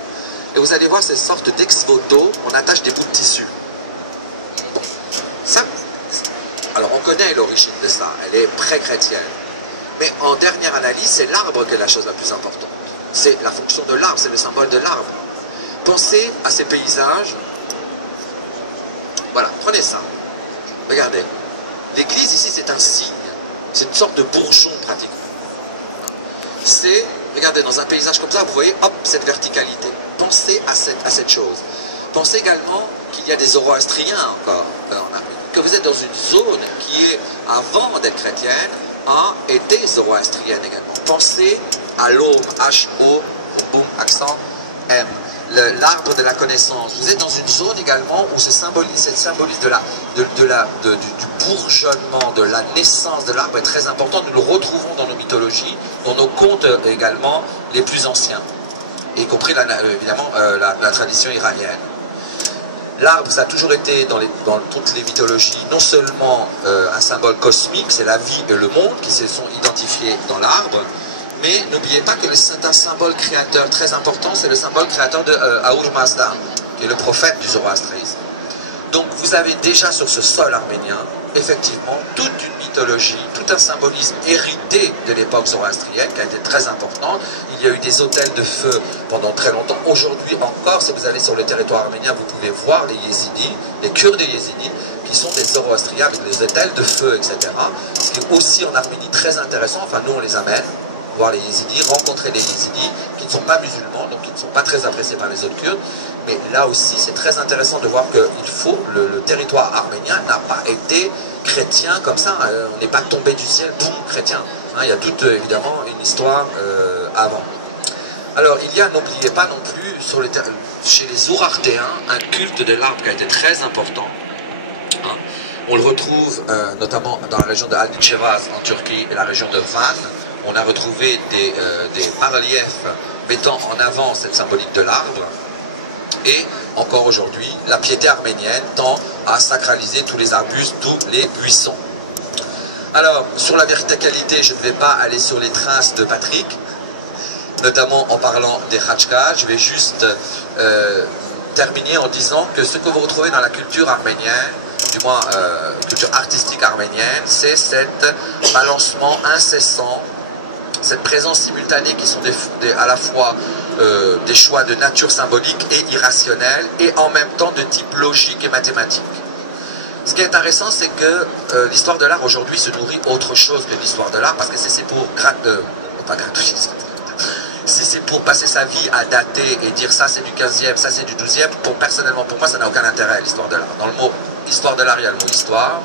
Et vous allez voir ces sortes d'ex-voto, on attache des bouts de tissu. Bon, ça, alors on connaît l'origine de ça, elle est pré-chrétienne. Mais en dernière analyse, c'est l'arbre qui est la chose la plus importante. C'est la fonction de l'arbre, c'est le symbole de l'arbre. Pensez à ces paysages. Voilà, prenez ça. Regardez. L'église ici, c'est un signe. C'est une sorte de bourgeon pratiquement. C'est, regardez, dans un paysage comme ça, vous voyez, hop, cette verticalité. Pensez à cette chose. Pensez également qu'il y a des zoroastriens encore en Arménie. Que vous êtes dans une zone qui est, avant d'être chrétienne, a été zoroastrienne également. Pensez à l'Om, H-O, boum, accent, M. L'arbre de la connaissance. Vous êtes dans une zone également où cette symbolise du bourgeonnement, de la naissance de l'arbre est très important. Nous le retrouvons dans nos mythologies, dans nos contes également les plus anciens, y compris évidemment la tradition iranienne. L'arbre, ça a toujours été dans toutes les mythologies, non seulement un symbole cosmique, c'est la vie et le monde qui se sont identifiés dans l'arbre, mais n'oubliez pas que c'est un symbole créateur très important, c'est le symbole créateur de Ahura Mazda, qui est le prophète du zoroastrisme. Donc vous avez déjà sur ce sol arménien, effectivement, toute une mythologie, tout un symbolisme hérité de l'époque zoroastrienne qui a été très important. Il y a eu des autels de feu pendant très longtemps. Aujourd'hui encore, si vous allez sur le territoire arménien, vous pouvez voir les yézidis, les Kurdes yézidis, qui sont des zoroastriens avec des autels de feu, etc. Ce qui est aussi en Arménie très intéressant. Enfin, nous, on les amène voir les yézidis, rencontrer les yézidis qui ne sont pas musulmans, donc qui ne sont pas très appréciés par les autres Kurdes. Mais là aussi, c'est très intéressant de voir que le territoire arménien n'a pas été chrétien comme ça. On n'est pas tombé du ciel, boum, chrétien. Hein, il y a toute, évidemment, une histoire avant. Alors, il y a, n'oubliez pas non plus, chez les Urartéens, un culte de l'arbre qui a été très important. Hein. On le retrouve notamment dans la région de Alniçevaz en Turquie et la région de Van. On a retrouvé des bas-reliefs mettant en avant cette symbolique de l'arbre. Et encore aujourd'hui, la piété arménienne tend à sacraliser tous les arbustes, tous les buissons. Alors, sur la verticalité, je ne vais pas aller sur les traces de Patrick, notamment en parlant des Khatchkas. Je vais juste terminer en disant que ce que vous retrouvez dans la culture arménienne, du moins culture artistique arménienne, c'est cet balancement incessant, cette présence simultanée qui sont à la fois des choix de nature symbolique et irrationnelle, et en même temps de type logique et mathématique. Ce qui est intéressant, c'est que l'histoire de l'art aujourd'hui se nourrit autre chose que l'histoire de l'art, parce que c'est pour pas gratuite. Si c'est pour passer sa vie à dater et dire ça c'est du 15e, ça c'est du 12e, personnellement pour moi ça n'a aucun intérêt l'histoire de l'art. Dans le mot histoire de l'art, il y a le mot histoire.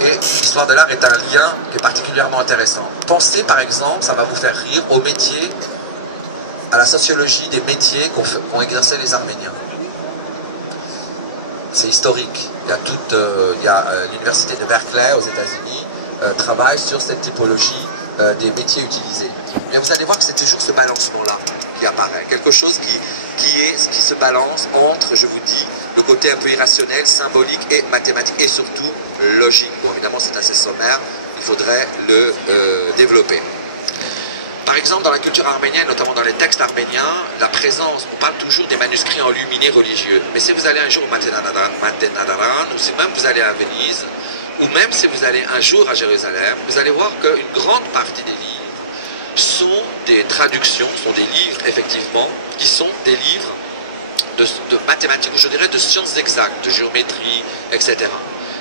Et l'histoire de l'art est un lien qui est particulièrement intéressant. Pensez par exemple, ça va vous faire rire, au métier, à la sociologie des métiers qu'ont exercé les Arméniens. C'est historique. Il y a l'université de Berkeley aux États-Unis travaille sur cette typologie des métiers utilisés. Mais vous allez voir que c'est toujours ce balancement-là qui apparaît. Quelque chose qui se balance entre, je vous dis, le côté un peu irrationnel, symbolique et mathématique, et surtout logique. Bon, évidemment, c'est assez sommaire, il faudrait le développer. Par exemple, dans la culture arménienne, notamment dans les textes arméniens, la présence, on parle toujours des manuscrits enluminés religieux. Mais si vous allez un jour au Matenadaran, ou si même vous allez à Venise, ou même si vous allez un jour à Jérusalem, vous allez voir qu'une grande partie des livres sont des traductions, sont des livres, effectivement, qui sont des livres de mathématiques, ou je dirais de sciences exactes, de géométrie, etc.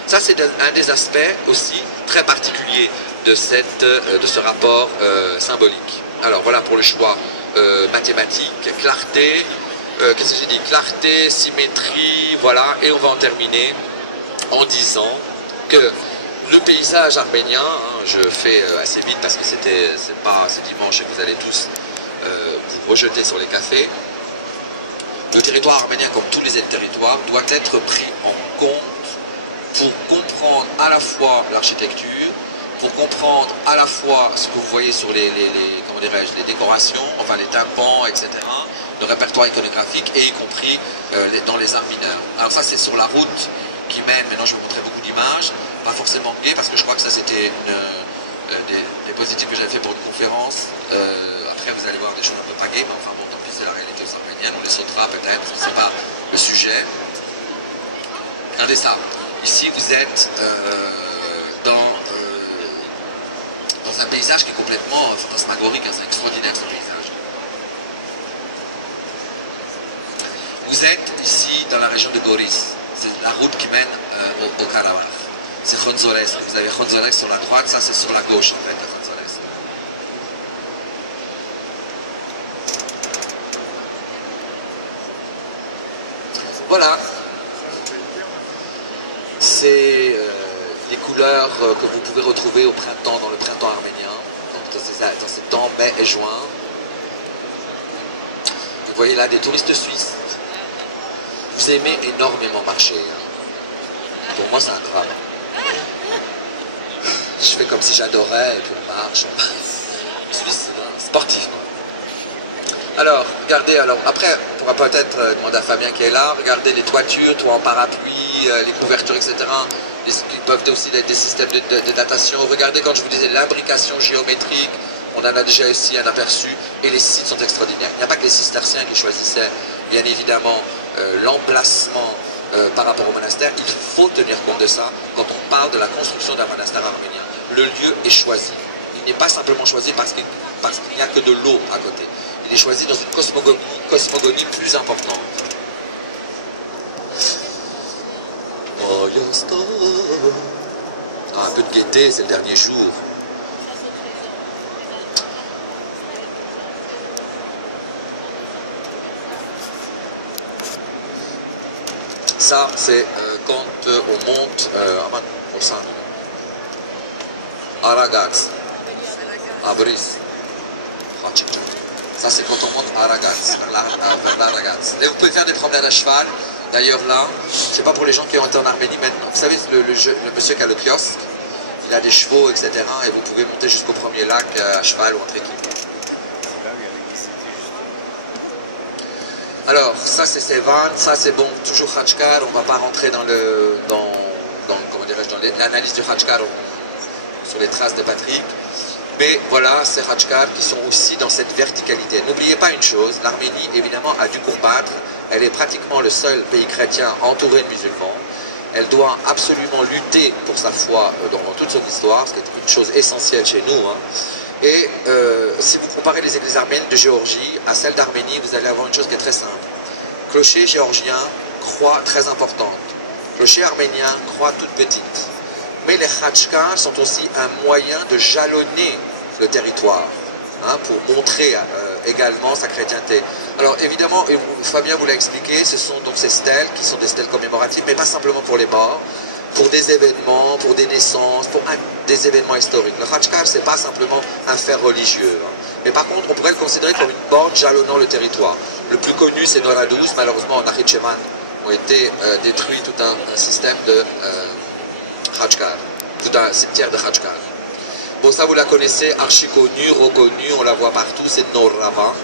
Ça, c'est un des aspects aussi très particuliers de ce rapport symbolique. Alors, voilà pour le choix mathématique, clarté, qu'est-ce que j'ai dit? Clarté, symétrie, voilà, et on va en terminer en disant que le paysage arménien, hein, je fais assez vite parce que c'est dimanche et que vous allez tous vous rejeter sur les cafés. Le territoire arménien, comme tous les territoires, doit être pris en compte pour comprendre à la fois l'architecture, pour comprendre à la fois ce que vous voyez sur les décorations, enfin les tympans, etc., le répertoire iconographique, et y compris dans les arts mineurs. Alors ça, c'est sur la route qui mène, maintenant je vais vous montrer beaucoup d'images, pas forcément gay, parce que je crois que ça c'était des diapositives que j'avais fait pour une conférence. Après vous allez voir des choses un peu pas gay, mais enfin bon, tant pis, c'est la réalité arménienne, on les sautera peut-être, parce que c'est pas le sujet. Regardez ça, ici vous êtes dans un paysage qui est complètement fantasmagorique, hein, c'est extraordinaire ce paysage. Vous êtes ici dans la région de Goris. C'est la route qui mène au Karabakh. C'est Khonzores. Vous avez Khonzores sur la droite, ça c'est sur la gauche en fait, Khonzores. Voilà. C'est les couleurs que vous pouvez retrouver au printemps, dans le printemps arménien, dans ces temps mai et juin. Vous voyez là des touristes suisses. Vous aimez énormément marcher. Hein. Pour moi, c'est un drame. Je fais comme si j'adorais et puis on marche. Suisse, sportif. Alors, regardez, après, on pourra peut-être demander à Fabien qui est là, regardez les toitures, toits en parapluie, les couvertures, etc. Qui peuvent aussi être des systèmes de datation. Regardez, quand je vous disais l'imbrication géométrique, on en a déjà ici un aperçu, et les sites sont extraordinaires. Il n'y a pas que les cisterciens qui choisissaient, bien évidemment, l'emplacement par rapport au monastère. Il faut tenir compte de ça quand on parle de la construction d'un monastère arménien. Le lieu est choisi. Il n'est pas simplement choisi parce qu'il n'y a que de l'eau à côté. Il est choisi dans une cosmogonie plus importante. Un peu de gaieté, c'est le dernier jour. Ça, c'est quand on monte au centre. Aragats. Abris. Ça, c'est quand on monte à Aragats, vers l'Aragats. Là, vous pouvez faire des promenades à cheval. D'ailleurs, là, c'est pas pour les gens qui ont été en Arménie maintenant. Vous savez, le monsieur qui a le kiosque, il a des chevaux, etc. Et vous pouvez monter jusqu'au premier lac à cheval ou en trekking. Alors, ça c'est Sevan, ça c'est bon, toujours Khachkar, on ne va pas rentrer dans l'analyse du Khachkar sur les traces de Patrick, mais voilà, ces Khachkar qui sont aussi dans cette verticalité. N'oubliez pas une chose, l'Arménie évidemment a dû combattre, elle est pratiquement le seul pays chrétien entouré de musulmans, elle doit absolument lutter pour sa foi dans toute son histoire, ce qui est une chose essentielle chez nous, hein. Et si vous comparez les églises arméniennes de Géorgie à celles d'Arménie, vous allez avoir une chose qui est très simple. Clocher géorgien, croix très importante. Clocher arménien, croix toute petite. Mais les Khachkars sont aussi un moyen de jalonner le territoire. hein, pour montrer également sa chrétienté. Alors évidemment, et Fabien vous l'a expliqué, ce sont donc ces stèles qui sont des stèles commémoratives, mais pas simplement pour les morts, pour des événements, pour des naissances, pour des événements historiques. Le Khachkar, c'est pas simplement un fait religieux. Hein. Mais par contre, on pourrait le considérer comme une bande jalonnant le territoire. Le plus connu, c'est Nora 12, malheureusement, en Nakhichevan ont été détruits tout un système de Khachkar, tout un cimetière de Khachkar. Bon, ça vous la connaissez, archi connue, reconnue, on la voit partout, c'est Norra Vank.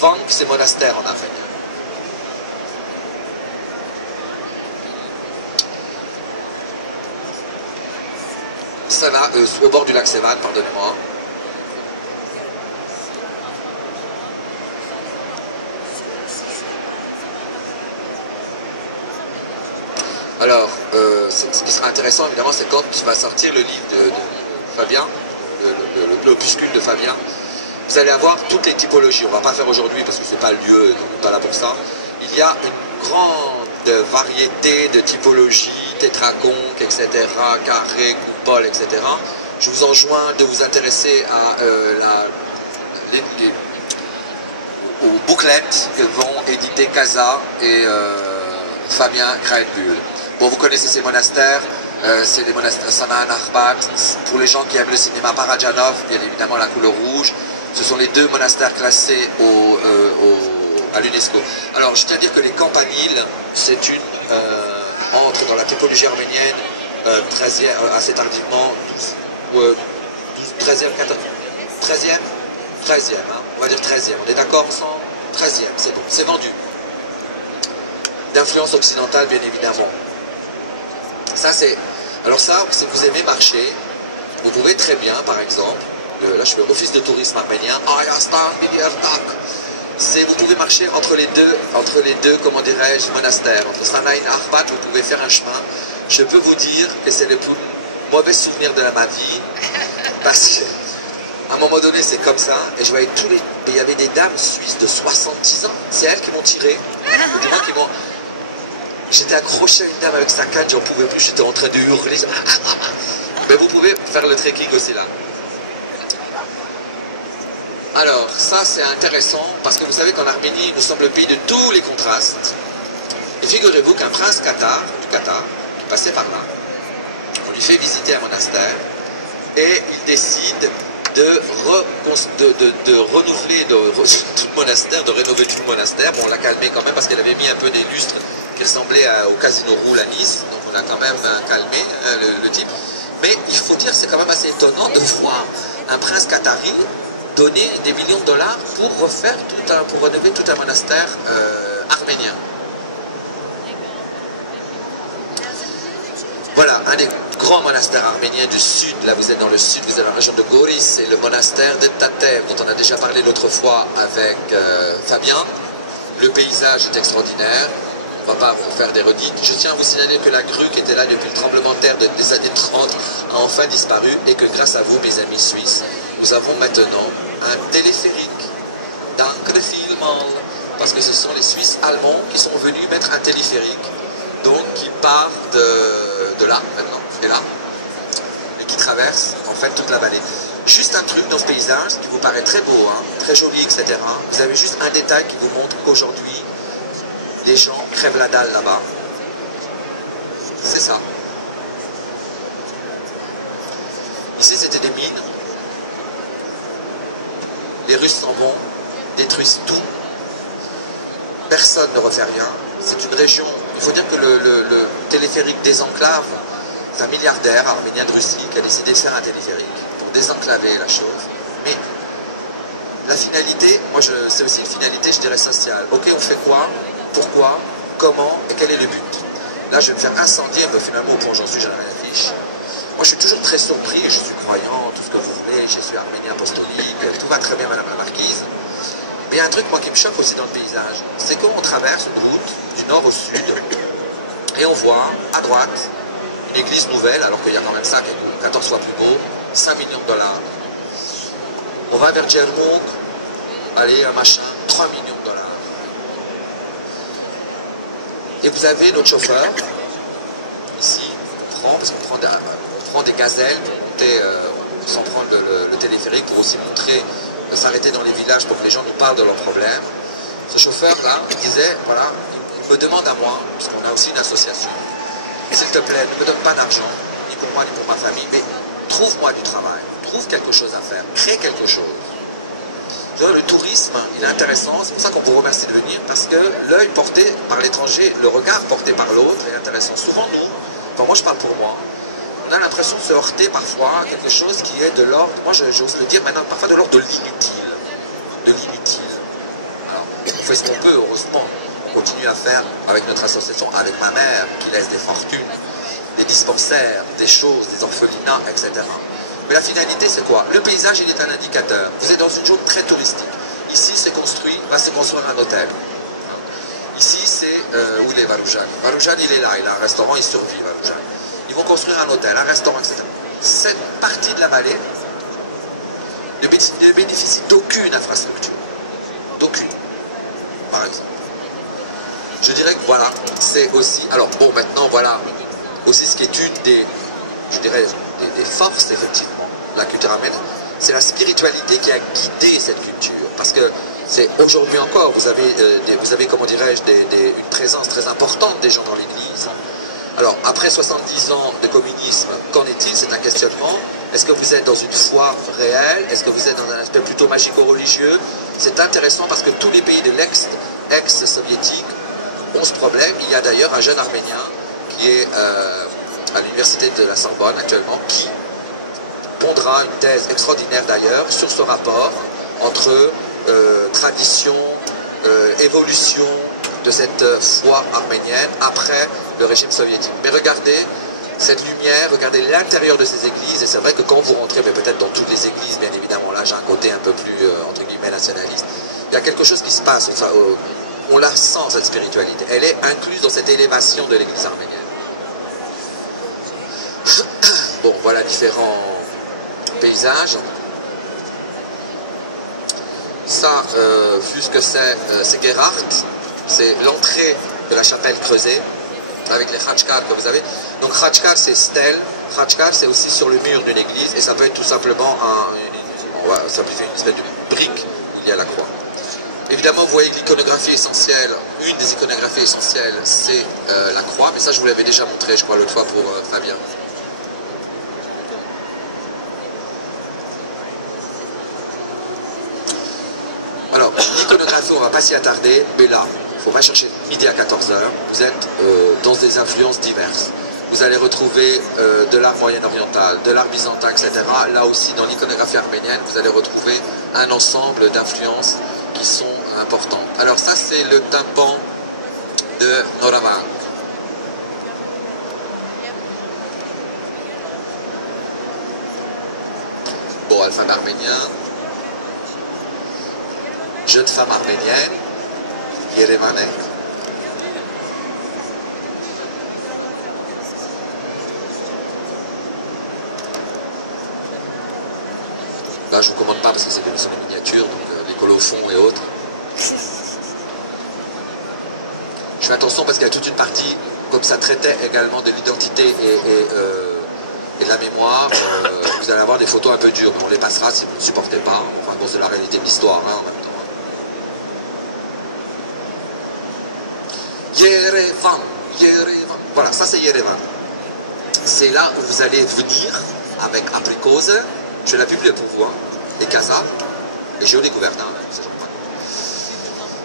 Vank, c'est monastère en arménien. Ça là, au bord du lac Sevan, pardonnez-moi. Alors, ce qui sera intéressant évidemment, c'est quand tu vas sortir le livre de Fabien, l'opuscule de Fabien, vous allez avoir toutes les typologies. On ne va pas faire aujourd'hui parce que ce n'est pas le lieu, on n'est pas là pour ça. Il y a une grande variété de typologies, tétraconques, etc., carrés, coupoles, etc. Je vous enjoins de vous intéresser à aux bouclettes que vont éditer Casa et Fabien Krahenbuhl. Bon, vous connaissez ces monastères, c'est des monastères Sanaan, Arbat. Pour les gens qui aiment le cinéma, Parajanov, bien évidemment la couleur rouge. Ce sont les deux monastères classés à l'UNESCO. Alors, je tiens à dire que les campaniles, c'est entre dans la typologie arménienne 13e, assez tardivement, 13e, 13e, hein, on va dire 13e. On est d'accord ensemble? 13e, c'est bon, c'est vendu. D'influence occidentale, bien évidemment. Ça, c'est... Alors ça, si vous aimez marcher, vous pouvez très bien, par exemple, là je fais office de tourisme arménien, vous pouvez marcher entre les deux, comment dirais-je, monastères. Entre Sanaan et Arbat, vous pouvez faire un chemin. Je peux vous dire que c'est le plus mauvais souvenir de ma vie, parce qu'à un moment donné, c'est comme ça, et je voyais il y avait des dames suisses de 70 ans, c'est elles qui m'ont tiré, du moins qui m'ont... J'étais accroché à une dame avec sa canne, j'en pouvais plus, j'étais en train de hurler. Mais vous pouvez faire le trekking aussi là. Alors, ça c'est intéressant, parce que vous savez qu'en Arménie, nous sommes le pays de tous les contrastes. Et figurez-vous qu'un prince du Qatar, qui passait par là, on lui fait visiter un monastère, et il décide de renouveler tout le monastère, de rénover tout le monastère. Bon, on l'a calmé quand même, parce qu'elle avait mis un peu des lustres qui ressemblait au Casino Roule à Nice, donc on a quand même calmé le type. Mais il faut dire, c'est quand même assez étonnant de voir un prince qatari donner des millions de dollars pour rénover tout un monastère arménien. Voilà, un des grands monastères arméniens du sud, là vous êtes dans le sud, vous êtes dans la région de Goris, c'est le monastère de Tatev, dont on a déjà parlé l'autre fois avec Fabien. Le paysage est extraordinaire. On ne va pas vous faire des redites. Je tiens à vous signaler que la grue qui était là depuis le tremblement de terre des années 30 a enfin disparu et que grâce à vous, mes amis suisses, nous avons maintenant un téléphérique dans le film, parce que ce sont les Suisses allemands qui sont venus mettre un téléphérique, donc qui part de là maintenant, et là, et qui traverse en fait toute la vallée. Juste un truc dans ce paysage qui vous paraît très beau, hein, très joli, etc. Vous avez juste un détail qui vous montre qu'aujourd'hui, des gens crèvent la dalle là-bas. C'est ça. Ici, c'était des mines. Les Russes s'en vont, détruisent tout. Personne ne refait rien. C'est une région... Il faut dire que le téléphérique désenclave, c'est un milliardaire arménien de Russie qui a décidé de faire un téléphérique pour désenclaver la chose. Mais la finalité, moi, c'est aussi une finalité, je dirais, sociale. Ok, on fait quoi? Pourquoi, comment et quel est le but? Là, je vais me faire incendier, mais finalement, au point où j'en suis, j'en ai rien à fiche. Moi, je suis toujours très surpris, je suis croyant, tout ce que vous voulez, je suis arménien apostolique, tout va très bien, Madame la Marquise. Mais il y a un truc, moi, qui me choque aussi dans le paysage, c'est qu'on traverse une route du nord au sud, et on voit, à droite, une église nouvelle, alors qu'il y a quand même ça qui est 14 fois plus beau, 5 millions de dollars. On va vers Djermouk, allez, un machin, 3 millions de dollars. Et vous avez notre chauffeur, ici, parce qu'on prend des gazelles pour monter, sans prendre le téléphérique, pour aussi montrer, s'arrêter dans les villages pour que les gens nous parlent de leurs problèmes. Ce chauffeur-là disait, voilà, il me demande à moi, parce qu'on a aussi une association, s'il te plaît, ne me donne pas d'argent, ni pour moi, ni pour ma famille, mais trouve-moi du travail, trouve quelque chose à faire, crée quelque chose. Le tourisme, il est intéressant, c'est pour ça qu'on vous remercie de venir, parce que l'œil porté par l'étranger, le regard porté par l'autre est intéressant. Souvent, nous, quand moi je parle pour moi, on a l'impression de se heurter parfois à quelque chose qui est de l'ordre, moi j'ose le dire maintenant, parfois de l'ordre de l'inutile. De l'inutile. Alors, on fait ce qu'on peut, heureusement, on continue à faire avec notre association, avec ma mère, qui laisse des fortunes, des dispensaires, des choses, des orphelinats, etc. Mais la finalité, c'est quoi? Le paysage, il est un indicateur. Vous êtes dans une zone très touristique. Ici, c'est construit, va se construire un hôtel. Ici, c'est... où il est Varoujan? Varoujan, il est là, il a un restaurant, il survit, Varoujan. Ils vont construire un hôtel, un restaurant, etc. Cette partie de la vallée ne bénéficie d'aucune infrastructure. D'aucune, par exemple. Je dirais que voilà, c'est aussi... Alors, bon, maintenant, voilà, aussi ce qui est une des... Je dirais... Des forces, effectivement, la culture arménienne, c'est la spiritualité qui a guidé cette culture. Parce que c'est aujourd'hui encore, vous avez comment dirais-je, une présence très importante des gens dans l'Église. Alors, après 70 ans de communisme, qu'en est-il? C'est un questionnement. Est-ce que vous êtes dans une foi réelle? Est-ce que vous êtes dans un aspect plutôt magico-religieux? C'est intéressant parce que tous les pays de l'ex-soviétique ont ce problème. Il y a d'ailleurs un jeune Arménien qui est... à l'université de la Sorbonne actuellement, qui pondra une thèse extraordinaire d'ailleurs sur ce rapport entre tradition, évolution de cette foi arménienne après le régime soviétique. Mais regardez cette lumière, regardez l'intérieur de ces églises, et c'est vrai que quand vous rentrez, mais peut-être dans toutes les églises, bien évidemment, là j'ai un côté un peu plus, entre guillemets, nationaliste, il y a quelque chose qui se passe, on la sent cette spiritualité, elle est incluse dans cette élévation de l'église arménienne. Bon, voilà différents paysages. Ça, vu ce que c'est Gerhardt, c'est l'entrée de la chapelle creusée, avec les Khatchkar que vous avez. Donc Khatchkar, c'est stèle, Khatchkar, c'est aussi sur le mur d'une église, et ça peut être tout simplement on va simplifier une espèce de brique où il y a la croix. Évidemment, vous voyez que l'iconographie essentielle, une des iconographies essentielles, c'est la croix, mais ça je vous l'avais déjà montré, je crois, l'autre fois pour Fabien. Alors, l'iconographie, on ne va pas s'y attarder, mais là, il ne faut pas chercher midi à 14h, vous êtes dans des influences diverses. Vous allez retrouver de l'art moyen-oriental, de l'art byzantin, etc. Là aussi, dans l'iconographie arménienne, vous allez retrouver un ensemble d'influences qui sont importantes. Alors ça, c'est le tympan de Noravan. Bon, alphabet arménien. Jeune femme arménienne, Yerevanais. Là, je ne vous commande pas parce que c'est des miniatures, donc les colophons et autres. Je fais attention parce qu'il y a toute une partie, comme ça traitait également de l'identité et de la mémoire. Vous allez avoir des photos un peu dures, mais on les passera si vous ne supportez pas. Enfin, bon, c'est la réalité de l'histoire, hein, en même temps. Yerevan, Yerevan. Voilà, ça c'est Yerevan. C'est là où vous allez venir avec Apricose. Je vais la publier pour vous, hein, et Casa, et Joli Gouvernin.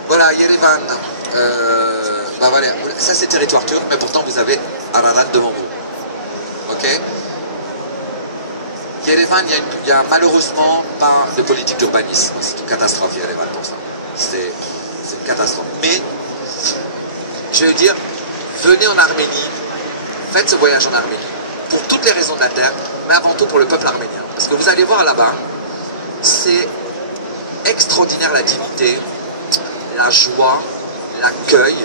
Voilà, Yerevan. Bah voilà, ça c'est territoire turc, mais pourtant vous avez Ararat devant vous. Ok? Yerevan, il n'y a malheureusement pas de politique d'urbanisme. C'est une catastrophe, Yerevan, pour ça. C'est une catastrophe. Mais je veux dire, venez en Arménie, faites ce voyage en Arménie, pour toutes les raisons de la terre, mais avant tout pour le peuple arménien. Parce que vous allez voir là-bas, c'est extraordinaire la dignité, la joie, l'accueil.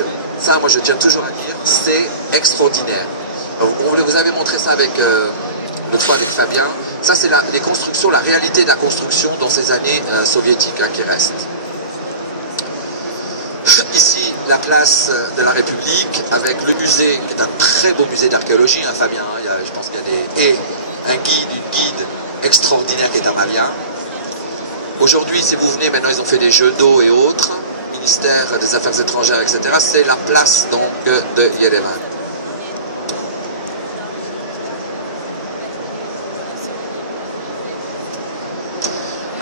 Ça, moi je tiens toujours à dire, c'est extraordinaire. On vous avait montré ça avec l'autre fois avec Fabien. Ça, c'est les constructions, la réalité de la construction dans ces années soviétiques hein, qui restent. Ici, la place de la République, avec le musée, qui est un très beau musée d'archéologie, hein, Fabien. Je pense qu'il y a une guide extraordinaire qui est un Malien. Aujourd'hui, si vous venez, maintenant ils ont fait des jeux d'eau et autres, ministère des Affaires étrangères, etc. C'est la place donc de Yerevan.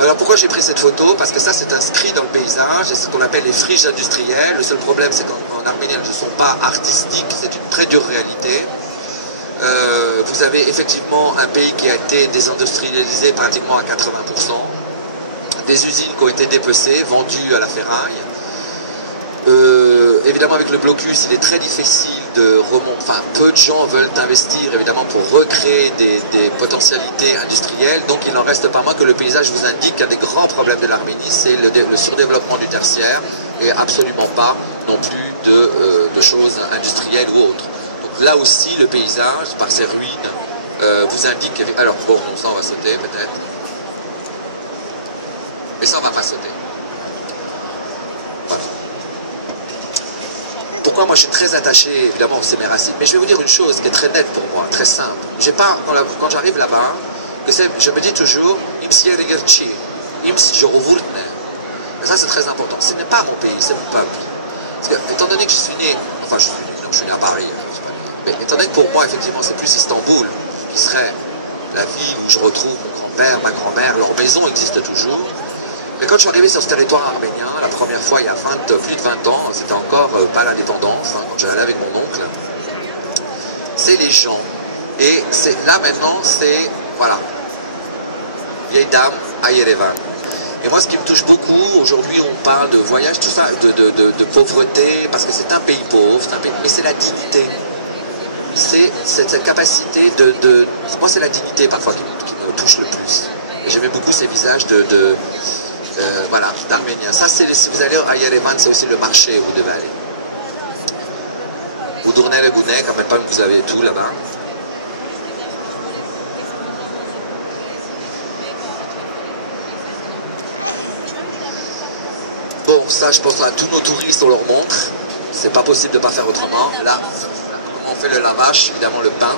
Alors pourquoi j'ai pris cette photo? Parce que ça c'est inscrit dans le paysage, c'est ce qu'on appelle les friches industrielles. Le seul problème c'est qu'en Arménie elles ne sont pas artistiques, c'est une très dure réalité. Vous avez effectivement un pays qui a été désindustrialisé pratiquement à 80%, des usines qui ont été dépecées, vendues à la ferraille. Évidemment avec le blocus il est très difficile de remonter, enfin peu de gens veulent investir évidemment pour recréer des potentialités industrielles, donc il n'en reste pas moins que le paysage vous indique qu'un des grands problèmes de l'Arménie c'est le surdéveloppement du tertiaire et absolument pas non plus de choses industrielles ou autres. Donc là aussi le paysage par ses ruines vous indique, alors bon non, ça on va sauter peut-être, mais ça on va pas sauter. Voilà. Pourquoi moi je suis très attaché, évidemment c'est mes racines, mais je vais vous dire une chose qui est très nette pour moi, très simple. J'ai pas, quand j'arrive là-bas, je me dis toujours, et ça c'est très important, ce n'est pas mon pays, c'est mon peuple. Parce que, étant donné que je suis né, enfin je suis né à Paris, mais étant donné que pour moi effectivement c'est plus Istanbul, qui serait la ville où je retrouve mon grand-père, ma grand-mère, leur maison existe toujours. Mais quand je suis arrivé sur ce territoire arménien, la première fois il y a plus de 20 ans, c'était encore pas l'indépendance, hein, quand j'allais avec mon oncle, c'est les gens. Et là maintenant, c'est, voilà, vieille dame à Yerevan. Et moi ce qui me touche beaucoup, aujourd'hui on parle de voyage, tout ça, de pauvreté, parce que c'est un pays pauvre, mais c'est la dignité. C'est cette capacité moi c'est la dignité parfois qui me touche le plus. Et j'aimais beaucoup ces visages voilà, d'Arméniens. Ça, si vous allez à Yerevan, c'est aussi le marché où vous devez aller. Vous tournez le Gounet, quand même pas vous avez tout là-bas. Bon, ça, je pense à tous nos touristes, on leur montre. C'est pas possible de ne pas faire autrement. Là, comment on fait le lavache, évidemment le pain.